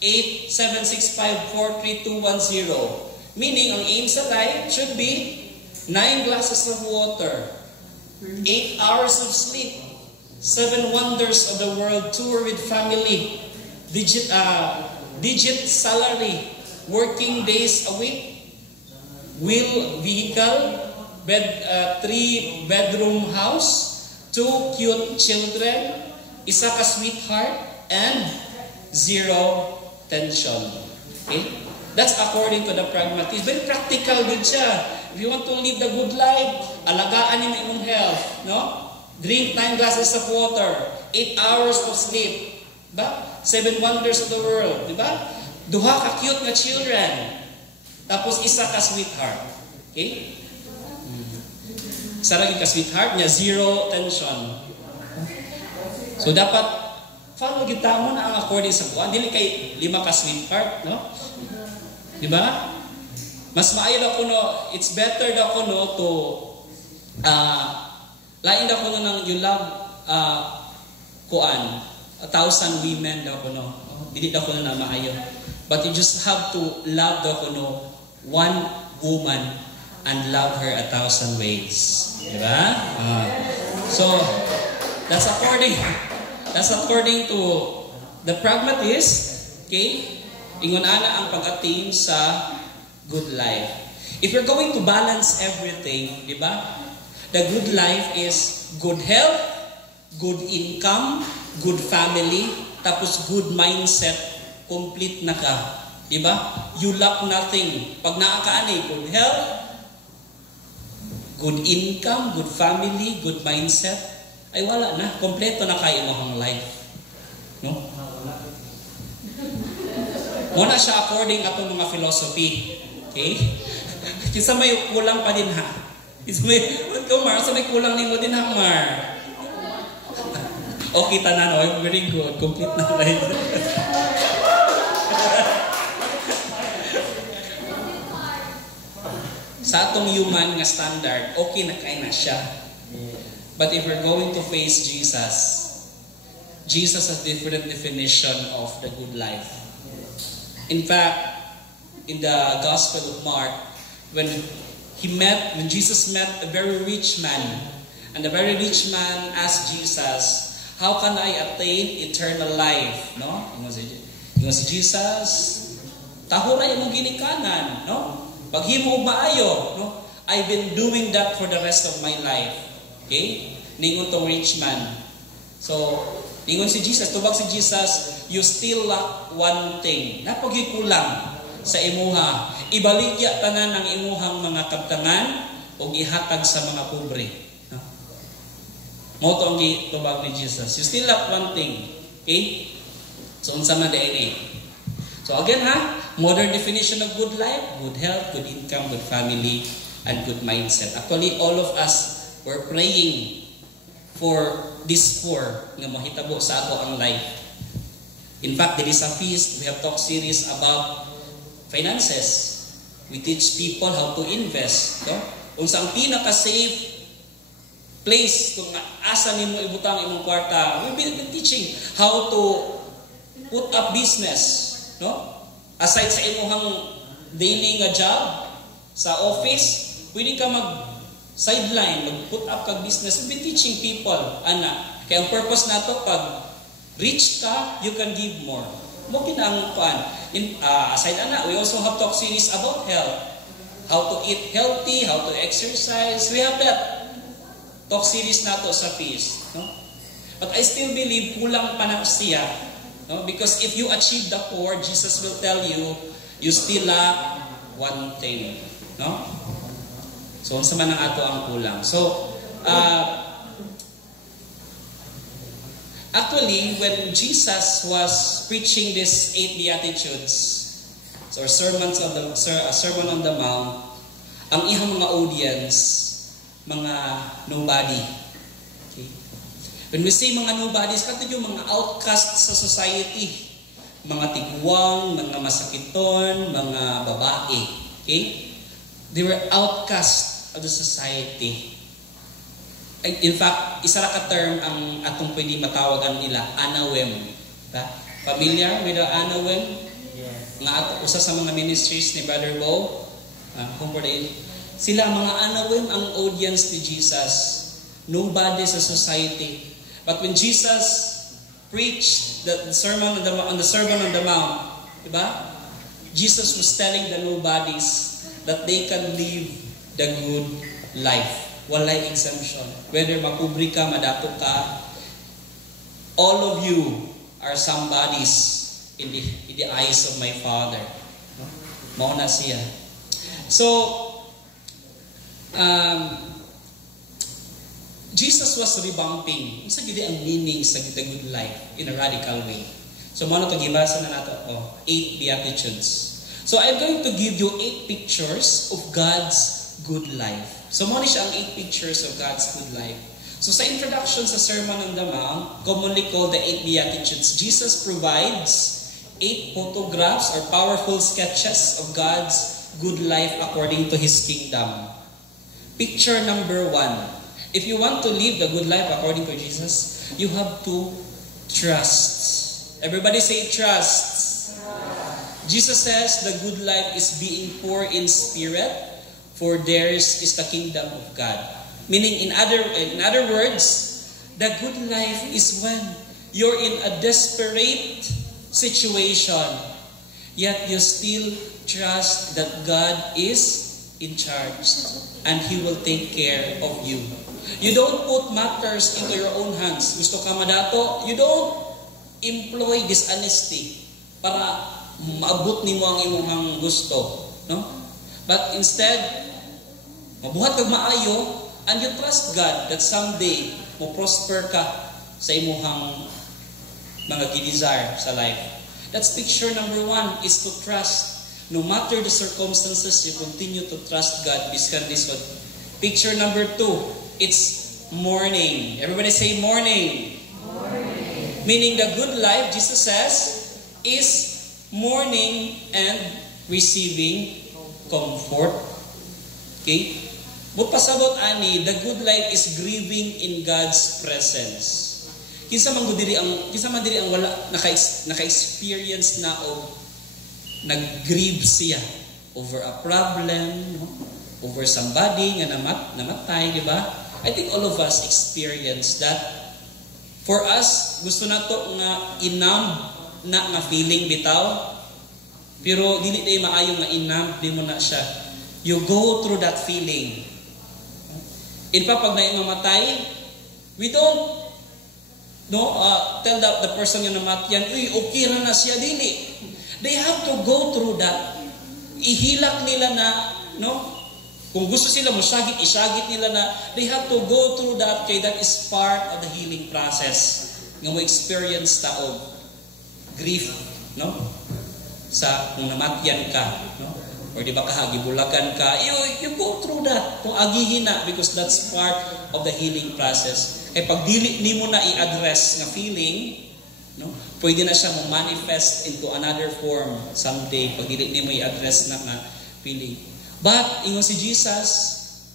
98765432110. Meaning, ang aim sa life should be 9 glasses of water, 8 hours of sleep, 7 wonders of the world, tour with family, digit salary, working days a week, wheel vehicle, 3-bedroom house, 2 cute children, isa ka sweetheart, and 0 tension. Okay? That's according to the pragmatist. Very practical din siya. If you want to live the good life, alagaan niyo imong health, no? Drink 9 glasses of water, 8 hours of sleep, diba? 7 wonders of the world, diba? Duha ka cute nga children, tapos isa ka sweetheart. Okay? Isa lagi ka sweetheart niya, 0 tension. So dapat follow kita mo na ang according sa buwan. Dili kay 5 ka sweetheart, no? Diba? Mas maayo daw ko no, it's better daw ko no to lain daw ko no nang you love 1,000 women daw ko no. Dili daw ko na maayo. But you just have to love daw ko no 1 woman and love her 1,000 ways. Diba? So that's according to the pragmatist. Okay? Ingon ana ang pag-attain sa good life. If you're going to balance everything, di ba? The good life is good health, good income, good family, tapos good mindset, complete na ka. Di ba? You lack nothing. Pag naakaani, good health, good income, good family, good mindset, ay wala na. Kompleto na kayo mo ang life. No? Muna siya according atong mga philosophy. Okay? Kisa may kulang pa din ha. Kisa may kulang din mo din ha, Mar. Okay, tanan. Oh, very good. Complete na rin. Sa atong human nga standard, okay na kaya na siya. But if we're going to face Jesus, Jesus has different definition of the good life. In fact, in the Gospel of Mark, when Jesus met a very rich man, and the very rich man asked Jesus, "How can I attain eternal life?" No? Ingon si Jesus, "Tahuray imong ginikanan, no? Paghimo maayo, no? I've been doing that for the rest of my life." Okay? Ningon tong rich man. So, ingon si Jesus, tubag si Jesus, you still lack one thing. Napagikulang sa imuha. Ibaligya tanan ang imuhang mga kabtangan o gihatag sa mga pobre. No? Mo to ang tubag ni Jesus. You still lack one thing. Okay? So, unsa man din. So, again ha, modern definition of good life, good health, good income, good family, and good mindset. Actually, all of us were praying for this poor nga mahitabo sa ato ang life. In fact, there is a feast. We have talk series about finances. We teach people how to invest. No? Kung sa ang pinaka-safe place kung asa nimo ibutang imong kwarta, we've been teaching how to put up business. No? Aside sa imong daily nga job sa office, pwede ka mag-sideline, mag-put up kag business. We've been teaching people, ana. Kaya ang purpose nato, pag rich ka, you can give more. Mo kinang kuan. Aside ana, we also have talk series about health. How to eat healthy, how to exercise. We have that talk series nato sa feast. No? But I still believe kulang pa na siya. No? Because if you achieve the poor, Jesus will tell you, you still lack one thing. No? So, unsa man ang ato ang kulang. So, actually, when Jesus was preaching these 8 Beatitudes, so Sermon on the Mount, ang ihang mga audience, mga nobody. Okay? When we say mga nobodies, kato yung mga outcasts sa society, mga tigwang, mga masakiton, mga babae. Okay? They were outcasts of the society. In fact, isa ra ka term ang atong pwede matawagan nila, anawem. Familiar with the anawem? Yes. Nga usa sa mga ministries ni Brother Bo, Sila mga anawim ang audience ni Jesus. Nobody sa society. But when Jesus preached the sermon on the Mount, diba? Jesus was telling the nobodies that they can live the good life. Walay exemption. Whether makubri ka, madato ka, all of you are somebodies in the eyes of my Father. Mao na siya. So, Jesus was revamping. Isa gid ang meaning sa the good life in a radical way. So, mao na to gibasa na nato 8 beatitudes. So, I'm going to give you 8 pictures of God's good life. So, mao ni siya ang 8 pictures of God's good life. So, sa introduction sa Sermon on the Mount, commonly called the 8 beatitudes, Jesus provides 8 photographs or powerful sketches of God's good life according to His kingdom. Picture number 1. If you want to live the good life according to Jesus, you have to trust. Everybody say trust. Jesus says the good life is being poor in spirit, for theirs is the kingdom of God. Meaning, in other words, the good life is when you're in a desperate situation, yet you still trust that God is in charge and He will take care of you. You don't put matters into your own hands. Gusto ka madato, you don't employ dishonesty para maabot nimo ang imong gusto, no? But instead, mabuhat kag maayo and you trust God that someday mo prosper ka sa imong mga gi-desire sa life. That's picture number 1 is to trust. No matter the circumstances, you continue to trust God. Biskan this one. Picture number 2, it's mourning. Everybody say mourning. Mourning. Meaning the good life, Jesus says, is mourning and receiving comfort. Okay? But pasabot ani, the good life is grieving in God's presence. Kinsa man diri ang wala naka-experience na o nag-grieve siya over a problem, no? Over somebody nga namatay, di ba? I think all of us experience that. For us, gusto na to nga nga feeling bitaw, pero dili day maayo nga di mo na siya. You go through that feeling. In pa pag naimamatay, we don't tell the person yung namatyan, uy, okay na siya, dili. They have to go through that. Ihilak nila na, no? Kung gusto sila isagit nila na, they have to go through that, kay that is part of the healing process. Nga mo experience taog grief, no? Sa kung namatyan ka, no? Or di ba kahagibulagan ka, you go through that. Kung agihin na, because that's part of the healing process. Eh pag dili nimo na i-address na feeling, no? Pwede na siya manifest into another form someday pag dili nimo i-address na feeling. But ingon si Jesus,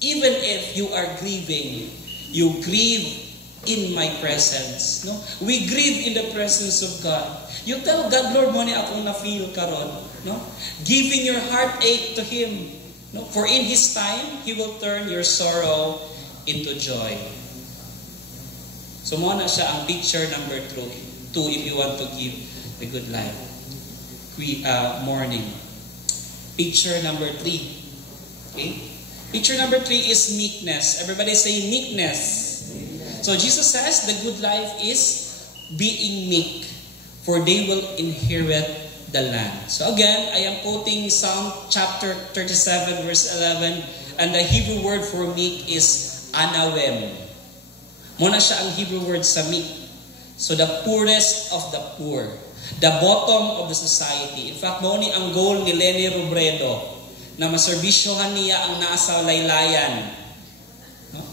even if you are grieving, you grieve in my presence, no? We grieve in the presence of God. You tell God, Lord, mo ni akong na-feel karon, no? Giving your heartache to Him, no? For in His time, He will turn your sorrow into joy. So mo na siya ang picture number 2 if you want to give the good life. Mourning. Picture number 3. Okay? Picture number 3 is meekness. Everybody say meekness. So Jesus says the good life is being meek, for they will inherit the land. So again, I am quoting Psalm chapter 37 verse 11, and the Hebrew word for meek is anawem. Muna siya ang Hebrew word sa meek. So the poorest of the poor, the bottom of the society. In fact, mo ni ang goal ni Lenny Robredo na maserbisyohan niya ang nasa laylayan. No?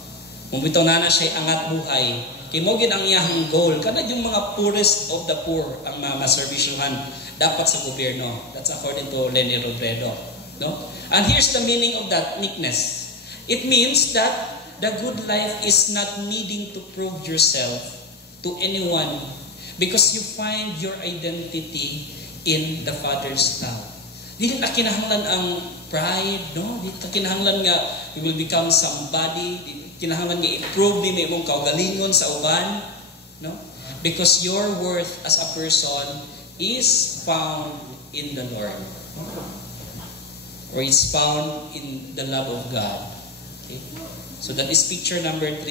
Kung bitaw na siya angat buhay, kimogin ang iyang goal. Kana yung mga poorest of the poor ang maserbisyohan dapat sa gobyerno. That's according to Lenny Robredo. No? And here's the meaning of that meekness. It means that the good life is not needing to prove yourself to anyone because you find your identity in the Father's love. Dili na kinahanglan ang pride, no? Dili na kinahanglan nga we will become somebody. Dili kinahanglan nga improve din imong kaugalingon sa uban, no? Because your worth as a person is found in the Lord. Or it's found in the love of God. Okay? So that is picture number 3,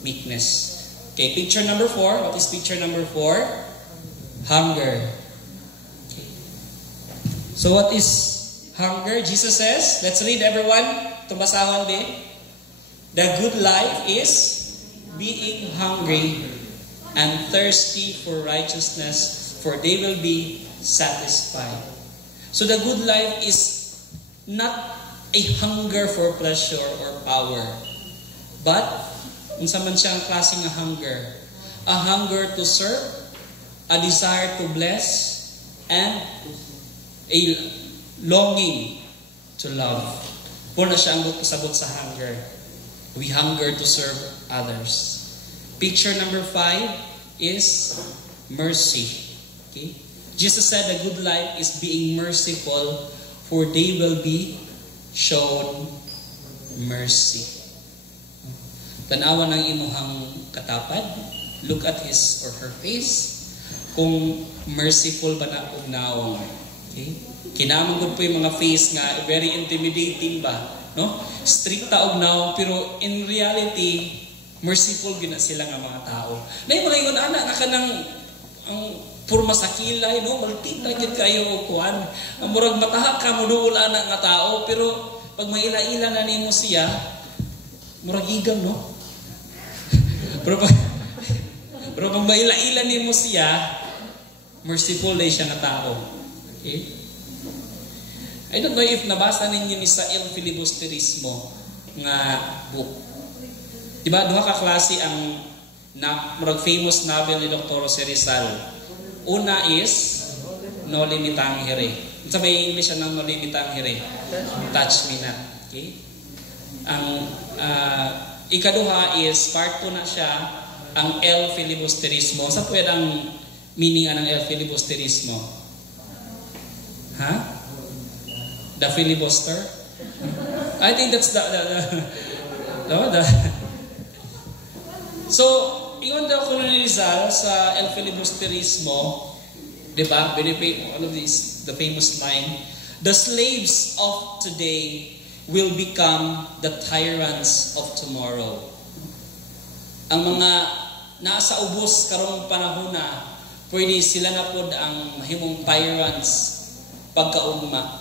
meekness. Okay, picture number 4. What is picture number 4? Hunger. Okay. So what is hunger? Jesus says, let's read everyone. Tumbasahon be. The good life is being hungry and thirsty for righteousness, for they will be satisfied. So the good life is not a hunger for pleasure or power, but unsa man siyang klase nga hunger? A hunger to serve, a desire to bless, and a longing to love. Puna siya ang kasabot sa hunger. We hunger to serve others. Picture number 5 is mercy. Okay? Jesus said the good life is being merciful, for they will be shown mercy. Tanawa ng imuhang katapad, look at his or her face, kung merciful ba na o naong. Okay? Kinamagod po yung mga face nga, very intimidating ba? No? Strict og naong, pero in reality, merciful gina sila nga mga tao. Na yung mga ingon, anak, nga kanang ang purma sa kilay, no? Maltita gid kayo o kuan. Ang murag matahak ka mo duol anak nga tao, pero pag maila-ila na nimo siya, murag igam, no? pero pag maila-ila nimo siya, merciful day siya nga tao. Okay? I don't know if nabasa ninyo ni sa El Filibusterismo nga book. Diba, duha ka klase ang murag famous novel ni Dr. Jose Rizal. Una is No Limitang Here. Sa may English ng No Limitang Here. Touch Me Not. Okay? Ang ikaduha is part 2 na siya, ang El Filibusterismo. Sa puwed ang meaning ng El Filibusterismo? Ha? The filibuster? I think that's the So, ingon daw ko ni Rizal sa El Filibusterismo, di ba? All of these, the famous line, the slaves of today will become the tyrants of tomorrow. Ang mga nasa ubos karong panahon na, pwede sila na pod ang mahimong tyrants pagkaugma.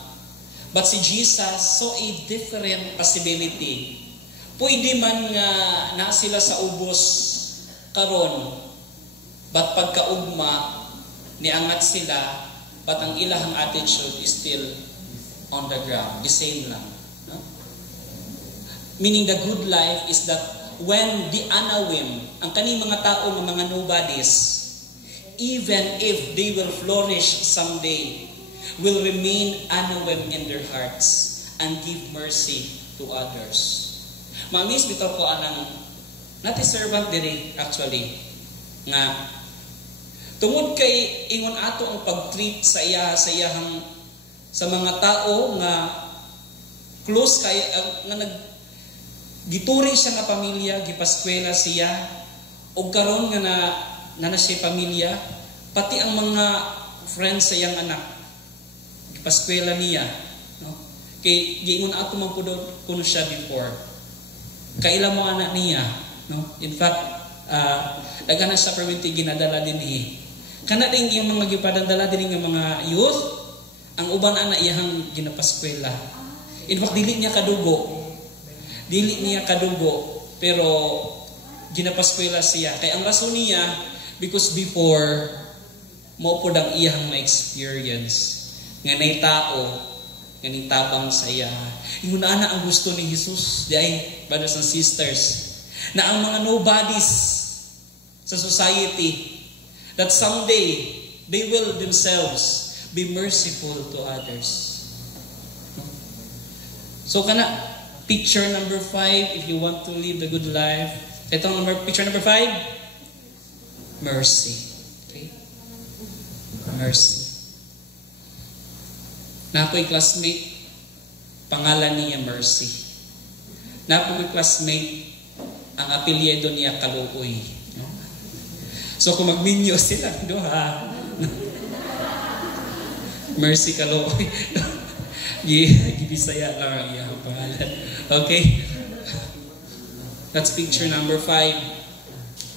But si Jesus, so a different possibility. Pwede man nga na sila sa ubos karon, but pagkaugma, niangat sila, but ang ilahang attitude is still on the ground. The same lang. No? Meaning the good life is that when the anawim, ang kaning mga tao ng mga nobodies, even if they will flourish someday, will remain unaware in their hearts and give mercy to others. Mamis, bitaw ko anang nati servant diri actually nga tungod kay ingon ato ang pag-treat sa iyahang sa mga tao nga close kay nga gituri siya nga pamilya, gipaskwela siya og karon nga na siya pamilya, pati ang mga friends sa iyang anak paskwela niya, no? Kay giingon ato man kuno siya before. Kaila mo anak niya, no? In fact, daghan sa permanente ginadala dinhi. Kana ding yung mga gipadandala dinhi nga mga youth, ang uban ana iyang ginapaskwela. In fact, dili niya kadugo, pero ginapaskwela siya. Kay ang rason niya, because before mo pod ang iyang ma-experience nga nay tao nga nitabang sa iya. Ingon na ang gusto ni Jesus, di ay brothers and sisters, na ang mga nobodies sa society, that someday they will themselves be merciful to others. So kana picture number 5, if you want to live the good life, picture number 5, mercy. Okay? Mercy. Na ako'y classmate, pangalan niya Mercy. Na ako'y classmate, ang apelyido niya Kaluoy. No? So kung magminyo sila, duha. Mercy Kaluoy. Gibisaya lang ang iyang pangalan. Okay? That's picture number 5.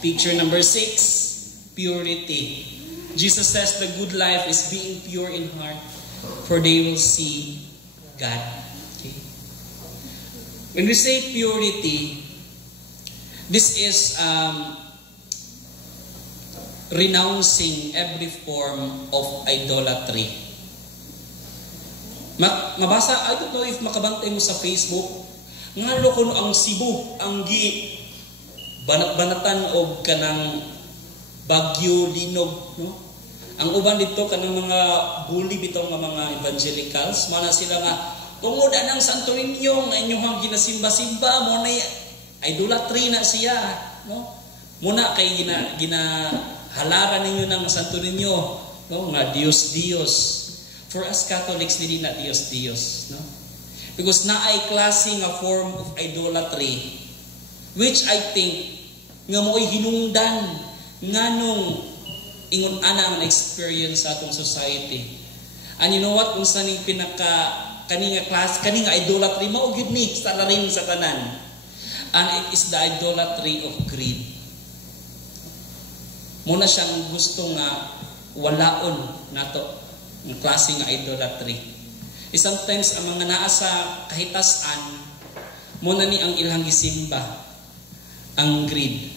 Picture number 6, purity. Jesus says the good life is being pure in heart, for they will see God. Okay? When we say purity, this is renouncing every form of idolatry. Mabasa, I don't know if makabantay mo sa Facebook, nga loko ang Cebu, ang banat-banatan o kanang Bagyo, Linog, no? Ang uban dito kanang mga bully bitaw nga mga evangelicals, mana sila nga tungod anang Santo Niño nga inyong ginasimba-simba mo na idolatry na siya, no? Muna kay ginahalaran ninyo ng Santo Niño, no? Nga Dios. For us Catholics, dili na Dios, no? Because naay klase nga form of idolatry, which I think nga mo'y hinungdan nga nung ingon ana ang experience sa atong society. And you know what? Kung saan yung kani nga idolatry, mao gyud ni sa larin sa tanan. And it is the idolatry of greed. Muna siyang gusto nga walaon nato ang klase nga idolatry. Sometimes ang mga naa sa kahitasan, muna ni ang ilang gisimba, ang greed.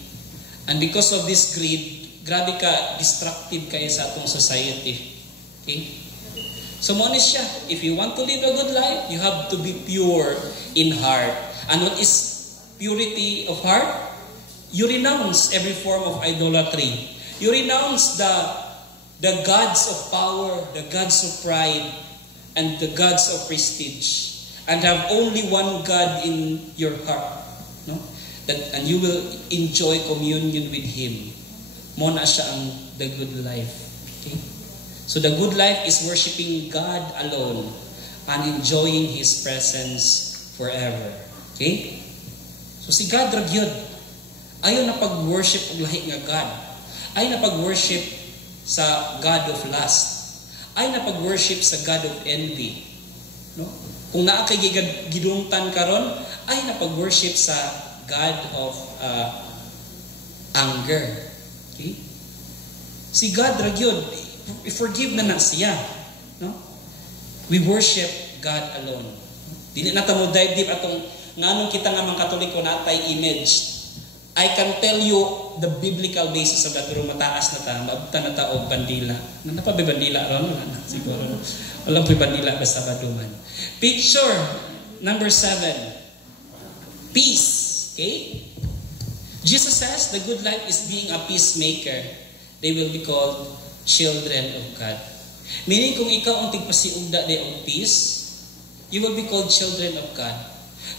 And because of this greed, grabe ka, destructive kayo sa atong society. Okay? So mo ni siya, if you want to live a good life, you have to be pure in heart. And what is purity of heart? You renounce every form of idolatry. You renounce the gods of power, the gods of pride, and the gods of prestige, and have only one God in your heart, no? And you will enjoy communion with Him. Mo na siya ang the good life. Okay? So the good life is worshiping God alone and enjoying His presence forever. Okay? So si God ragyod, ayaw na pag-worship og lahi nga God. Ayaw na pag-worship sa God of lust. Ay na pag-worship sa God of envy. No? Kung naa kay gidungtan karon, ay na pag-worship sa God of anger. Okay? Si God ragyod, forgive na siya. No? We worship God alone. Dili na ta mo dive deep atong nganong kita nga mga Katoliko natay image. I can tell you the biblical basis of that, pero mataas na ta, maabtan na ta og bandila. Napabi bandila ron? Wala na, siguro. Walang pa bandila basta baduman. Picture number 7. Peace. Okay? Jesus says the good life is being a peacemaker. They will be called children of God. Meaning kung ikaw ang tigpasiugda de og peace, you will be called children of God.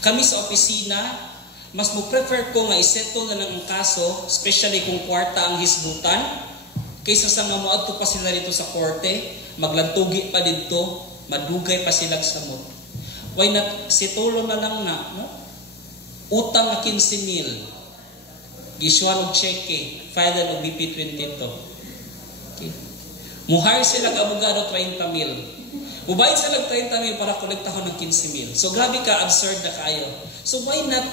Kami sa opisina, mas mo prefer ko nga isettle na lang ang kaso, especially kung kwarta ang hisgutan, kaysa sa nga moadto pa sila dito sa korte, maglantugi pa dito, madugay pa sila sa mo. Why not settle na lang na, no? Utang na 15,000, giswan og cheque, file og BP22. Okay. Muhire sila ka abogado 30,000. Mubayad sila 30,000 para kolektahon ng 15,000. So grabe ka, absurd na kayo. So why not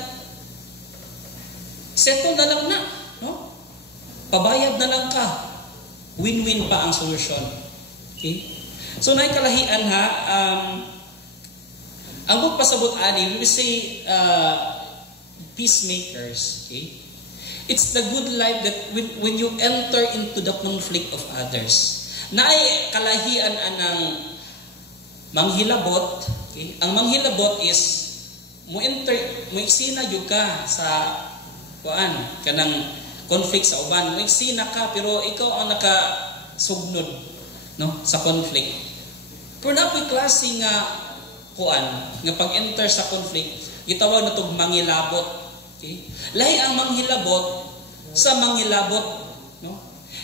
settle na lang na, no? Pabayad na lang ka. Win-win pa ang solusyon. Okay? So naikalahian ha, ang pagpasabot ani, we say peacemakers, okay? It's the good life that when you enter into the conflict of others. Naay kalahian anang manghilabot, okay? Ang manghilabot is mo eksena jud ka sa kanang conflict sa uban. May sina ka pero ikaw ang nakasugnod, no, sa conflict. Pero napoy klase nga nga pag-enter sa conflict, gitawag na tog manghilabot. Okay? Lahi ang manghilabot sa manghilabot, no?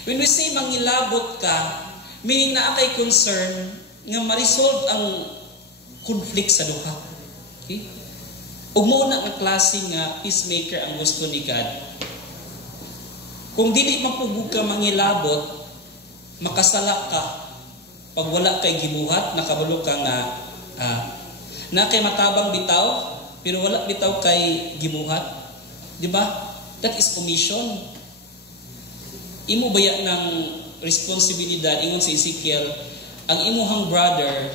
When we say manghilabot ka, meaning na kay concern nga ma-resolve ang conflict sa duha. Okay? Ug muna nga klase nga peacemaker ang gusto ni God. Kung dili mapugog ka mangilabot, makasala ka. Pag wala kay gibuhat, nakabalo ka nga na kay matabang bitaw, pero wala bitaw kay gibuhat. Di ba? That is commission. Imo baya ng responsibilidad, ingon si Ezekiel, ang imuhang brother,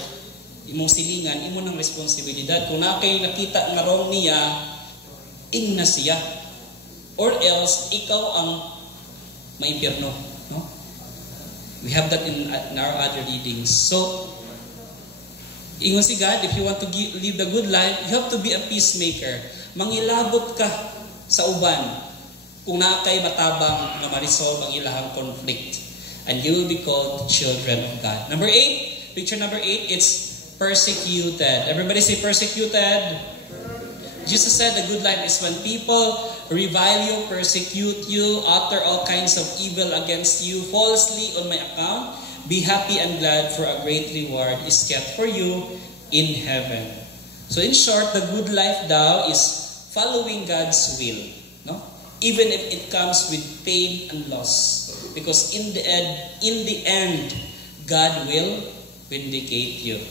imong silingan, imo ng responsibilidad. Kung na kay nakita nga wrong niya, ing na siya. Or else, ikaw ang maimpyerno. No? We have that in our other readings. So, ingon si God, if you want to live the good life, you have to be a peacemaker. Mangilabot ka sa uban kung nakay matabang na ma-resolve ang ilahang conflict. And you will be called children of God. Number 8, picture number 8, it's persecuted. Everybody say persecuted. Jesus said the good life is when people revile you, persecute you, utter all kinds of evil against you falsely on my account. Be happy and glad, for a great reward is kept for you in heaven. So in short, the good life daw is following God's will. No? Even if it comes with pain and loss. Because in the end, God will vindicate you.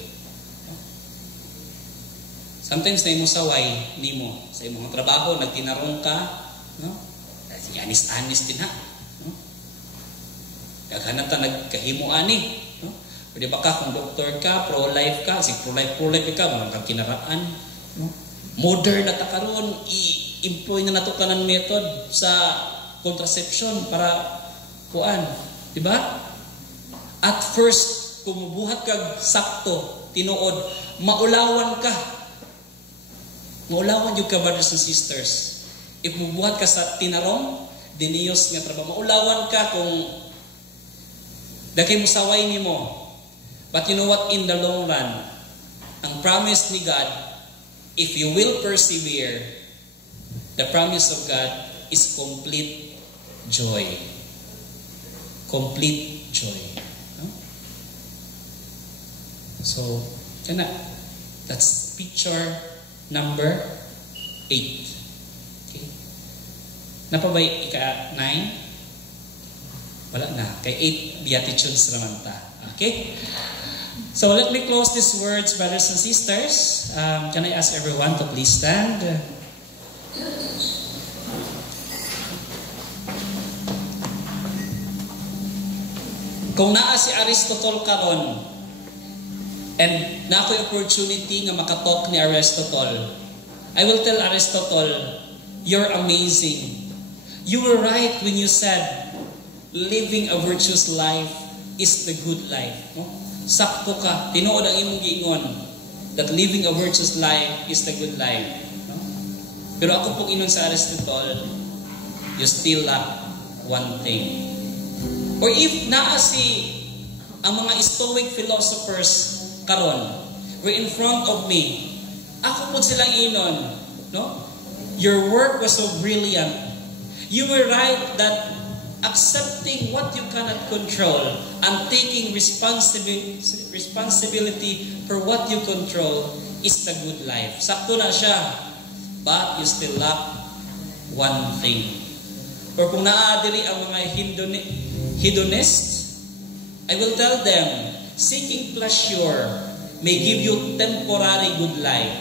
Sometimes na imo saway nimo sa imong trabaho, nagtinarong ka, no? Si anis-anis din ha. No? Daghanan ta nagkahimo ani, no? Pwede ba ka kung doktor ka, pro-life ka, si pro-life ka, mga kinaraan, no? Modern na ta karon, i-employ na nato kanang method sa contraception para kuan, di ba? At first, kung mubuhat kag sakto, tinuod, maulawan ka. Maulawan yung ka, brothers and sisters. If mubuhat ka sa tinarong, diniyos nga trabaho, maulawan ka kung dagay mo saway nimo. But you know what? In the long run, ang promise ni God, if you will persevere, the promise of God is complete joy. Complete joy. No? So, that's picture number 8. Okay. Napabay ika 9? Wala na. Kay 8 beatitudes naman ta. Okay? So let me close these words, brothers and sisters. Can I ask everyone to please stand? Kung naa si Aristotle karon, and na ako'y opportunity nga makatalk ni Aristotle, I will tell Aristotle, you're amazing. You were right when you said, living a virtuous life is the good life. No? Sakto ka. Tinuod ang imong giingon that living a virtuous life is the good life. No? Pero ako pong inon sa Aristotle, you still lack one thing. Or if naa si ang mga Stoic philosophers karon, were in front of me, ako po silang inon, no? Your work was so brilliant. You were right that accepting what you cannot control and taking responsibility for what you control is the good life. Sakto na siya, but you still lack one thing. Or kung naadiri ang mga hedonists, I will tell them, seeking pleasure may give you temporary good life,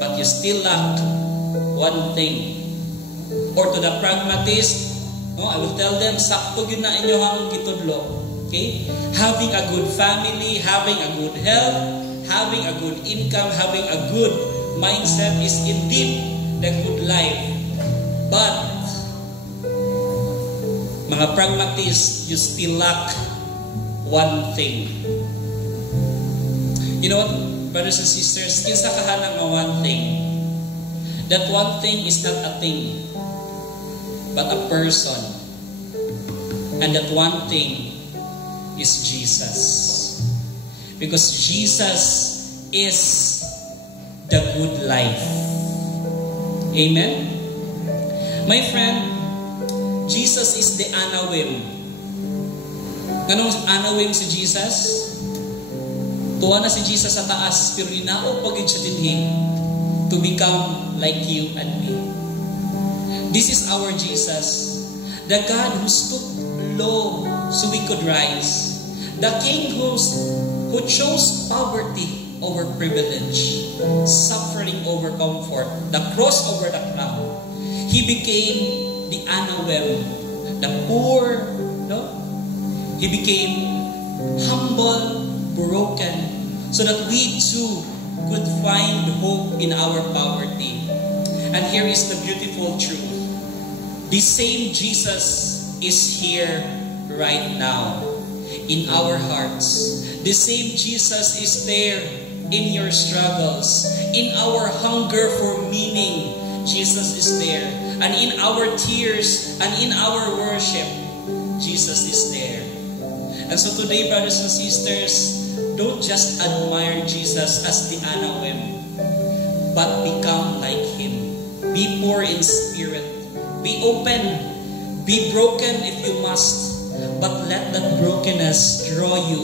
but you still lack one thing. Or to the pragmatist, no, I will tell them, sakto yun na inyohang gitudlo. Okay? Having a good family, having a good health, having a good income, having a good mindset is indeed the good life. But, mga pragmatists, you still lack one thing. You know what, brothers and sisters, kinsa kahanang nga one thing. That one thing is not a thing, but a person. And that one thing is Jesus. Because Jesus is the good life. Amen? My friend, Jesus is the Anawim. Ganong Anawim si Jesus? Tuwa na si Jesus sa taas, pero ninaog pagid siya dinhi to become like you and me. This is our Jesus, the God who stooped low so we could rise, the King who chose poverty over privilege, suffering over comfort, the cross over the crown. He became the Anawem, the poor, no? He became humble, broken, so that we too could find hope in our poverty. And here is the beautiful truth. The same Jesus is here right now in our hearts. The same Jesus is there in your struggles, in our hunger for meaning. Jesus is there. And in our tears and in our worship, Jesus is there. And so today, brothers and sisters, don't just admire Jesus as the Anawim, but become like Him. Be poor in spirit. Be open. Be broken if you must. But let that brokenness draw you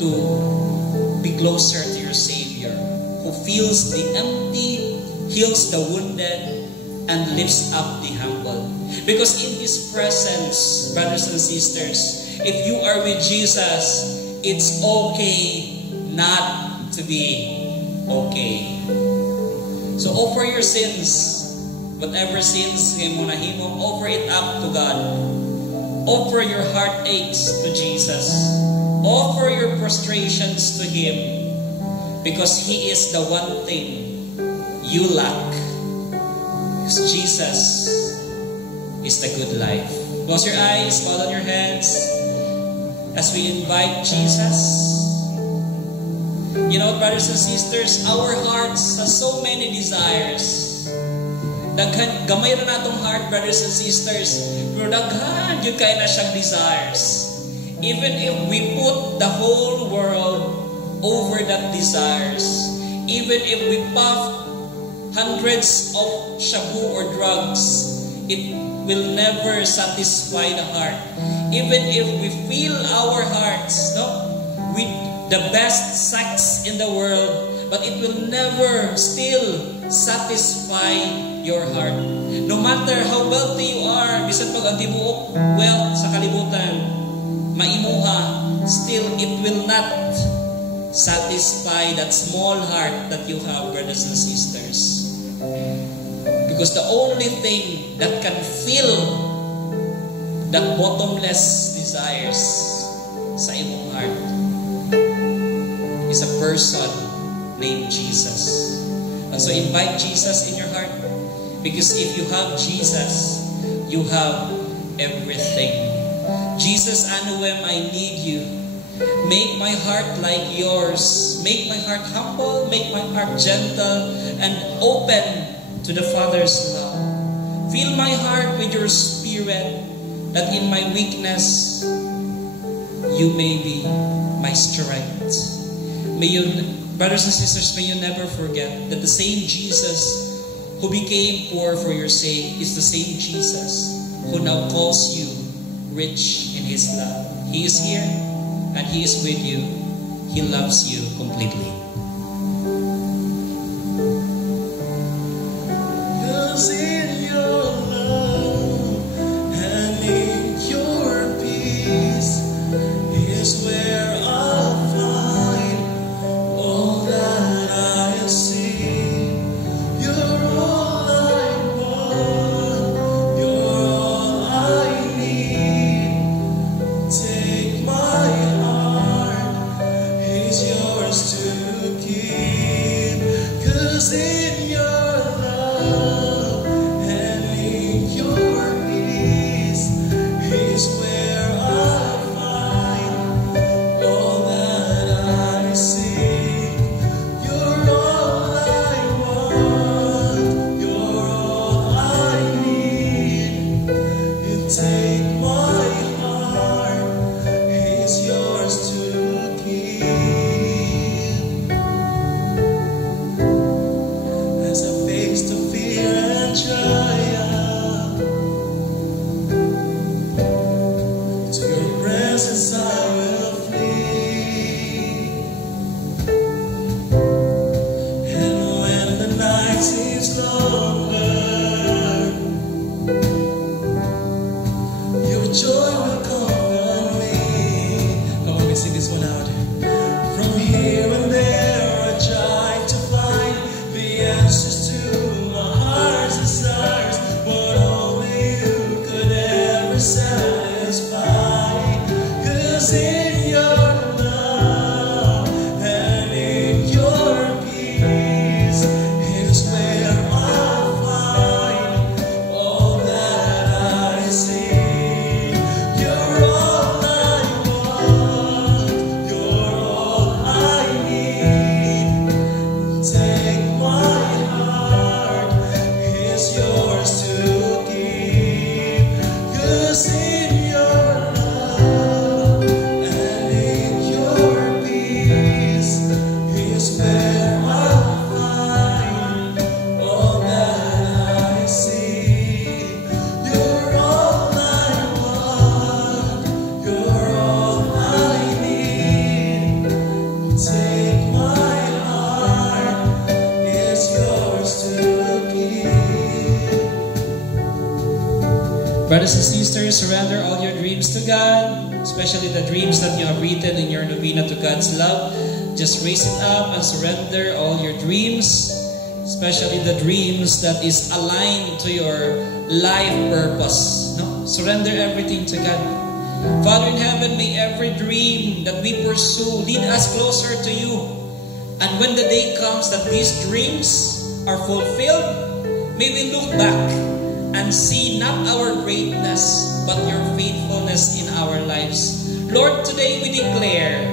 to be closer to your Savior, who fills the empty, heals the wounded, and lifts up the humble. Because in His presence, brothers and sisters, if you are with Jesus, it's okay not to be okay. So offer your sins, whatever sins mo nahimo, offer it up to God. Offer your heartaches to Jesus. Offer your frustrations to Him, because He is the one thing you lack. Because Jesus is the good life. Close your eyes, bow down your heads as we invite Jesus. You know, brothers and sisters, our hearts have so many desires. Gamay na natong heart, brothers and sisters, pero daghan yun kayo na siyang desires. Even if we put the whole world over that desires, even if we puff hundreds of shabu or drugs, it will never satisfy the heart. Even if we fill our hearts, no, with the best sex in the world, but it will never still satisfy your heart. No matter how wealthy you are, bisan pag ang tibuok wealth sa kalibutan, maimuha, still it will not satisfy that small heart that you have, brothers and sisters. Because the only thing that can fill that bottomless desires sa imong heart is a person named Jesus. And so invite Jesus in your heart, because if you have Jesus, you have everything. Jesus, Anuem, I need you. Make my heart like yours. Make my heart humble, make my heart gentle, and open to the Father's love. Fill my heart with your Spirit, that in my weakness, you may be my strength. May you, brothers and sisters, may you never forget that the same Jesus who became poor for your sake is the same Jesus who now calls you rich in His love. He is here and He is with you. He loves you completely. In your love and in your peace is where I'll find all that I see. You're all I want, you're all I need. Take my heart, it's yours to keep. 'Cause in your Brothers and sisters, surrender all your dreams to God, especially the dreams that you have written in your novena to God's love. Just raise it up and surrender all your dreams, especially the dreams that is aligned to your life purpose. No? Surrender everything to God. Father in heaven, may every dream that we pursue lead us closer to you. And when the day comes that these dreams are fulfilled, may we look back and see not our greatness, but your faithfulness in our lives. Lord, today we declare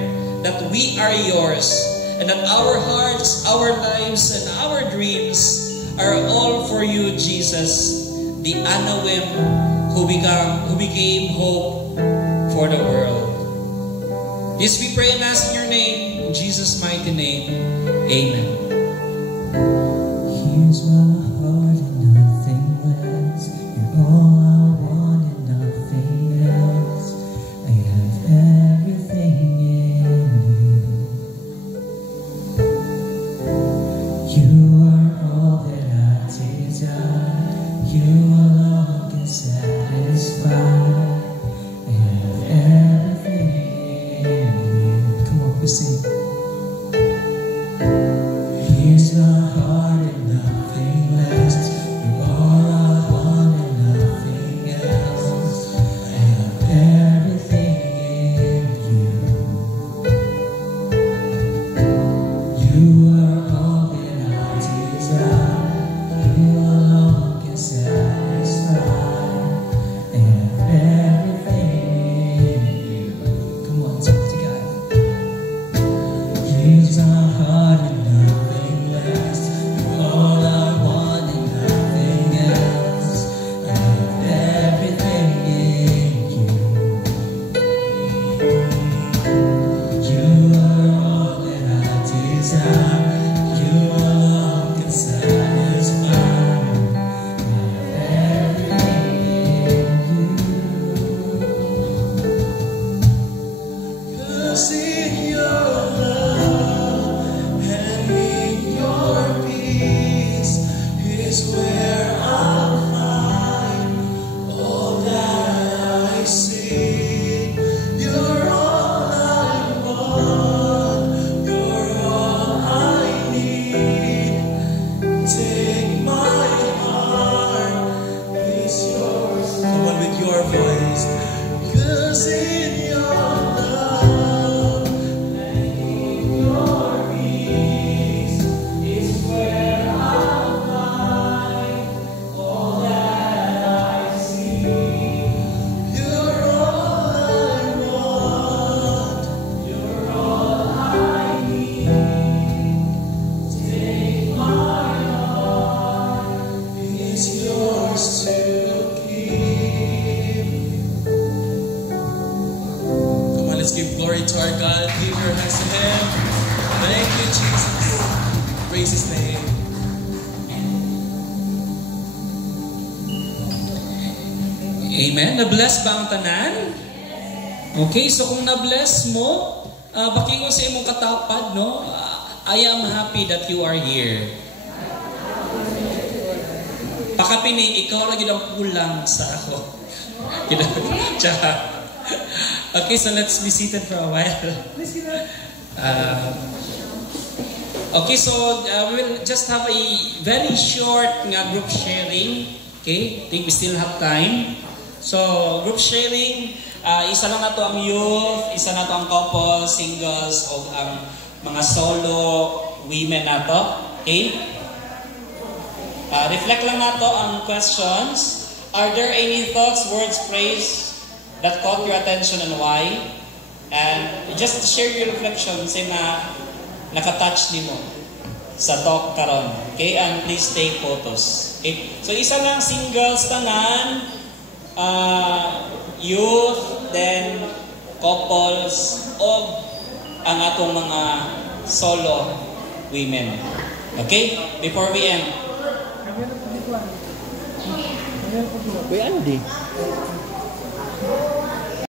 that we are yours, and that our hearts, our lives, and our dreams are all for you, Jesus, the Anawim who became hope for the world. This we pray and ask in your name, in Jesus' mighty name. Amen. Here's my heart and nothing less. You're all I want and nothing else. I have everything in you. You are all that I desire. You alone can satisfy. I have everything in you. Come on, we sing. Here's my heart and nothing less. You're all I want and nothing else. I have everything in you. You are all that I desire. You alone can satisfy. I have everything in you. Come on, talk to God. Here's my heart and nothing less. You're all I want and nothing else. I have everything in you. You are all that I desire. You alone can satisfy. I have everything in you. 'Cause in your love and in your peace is where I'll find all that I seek. You're all I want, you're all I need. Take my heart, it's yours. Come on with your voice. 'Cause in your love and in your peace is where I'll find all that I seek. You're all I want, you're all I need. Take my heart, it's yours to keep. Come on, let's give glory to our God. Give your hands to Him. Thank you, Jesus. Praise His name. Amen. Na-bless ba ang tanan? Okay, so kung na-bless mo, baki ko sa imong katapad, no? I am happy that you are here. Pakapining, ikaw lagi ang kulang sa ako. Tsaka. Okay, so let's be seated for a while. Okay, so we will just have a very short group sharing. Okay, I think we still have time. So, group sharing, isa lang na to ang youth, isa na to ang couple, singles, o ang mga solo women na to. Okay? Reflect lang na to ang questions. Are there any thoughts, words, praise that caught your attention and why? And just share your reflection sa na nakatouch nimo sa talk karon. Okay? And please take photos. Okay? So, isa lang singles tanan, youth, then couples, o ang atong mga solo women. Okay? Before we end. Kuya Andy.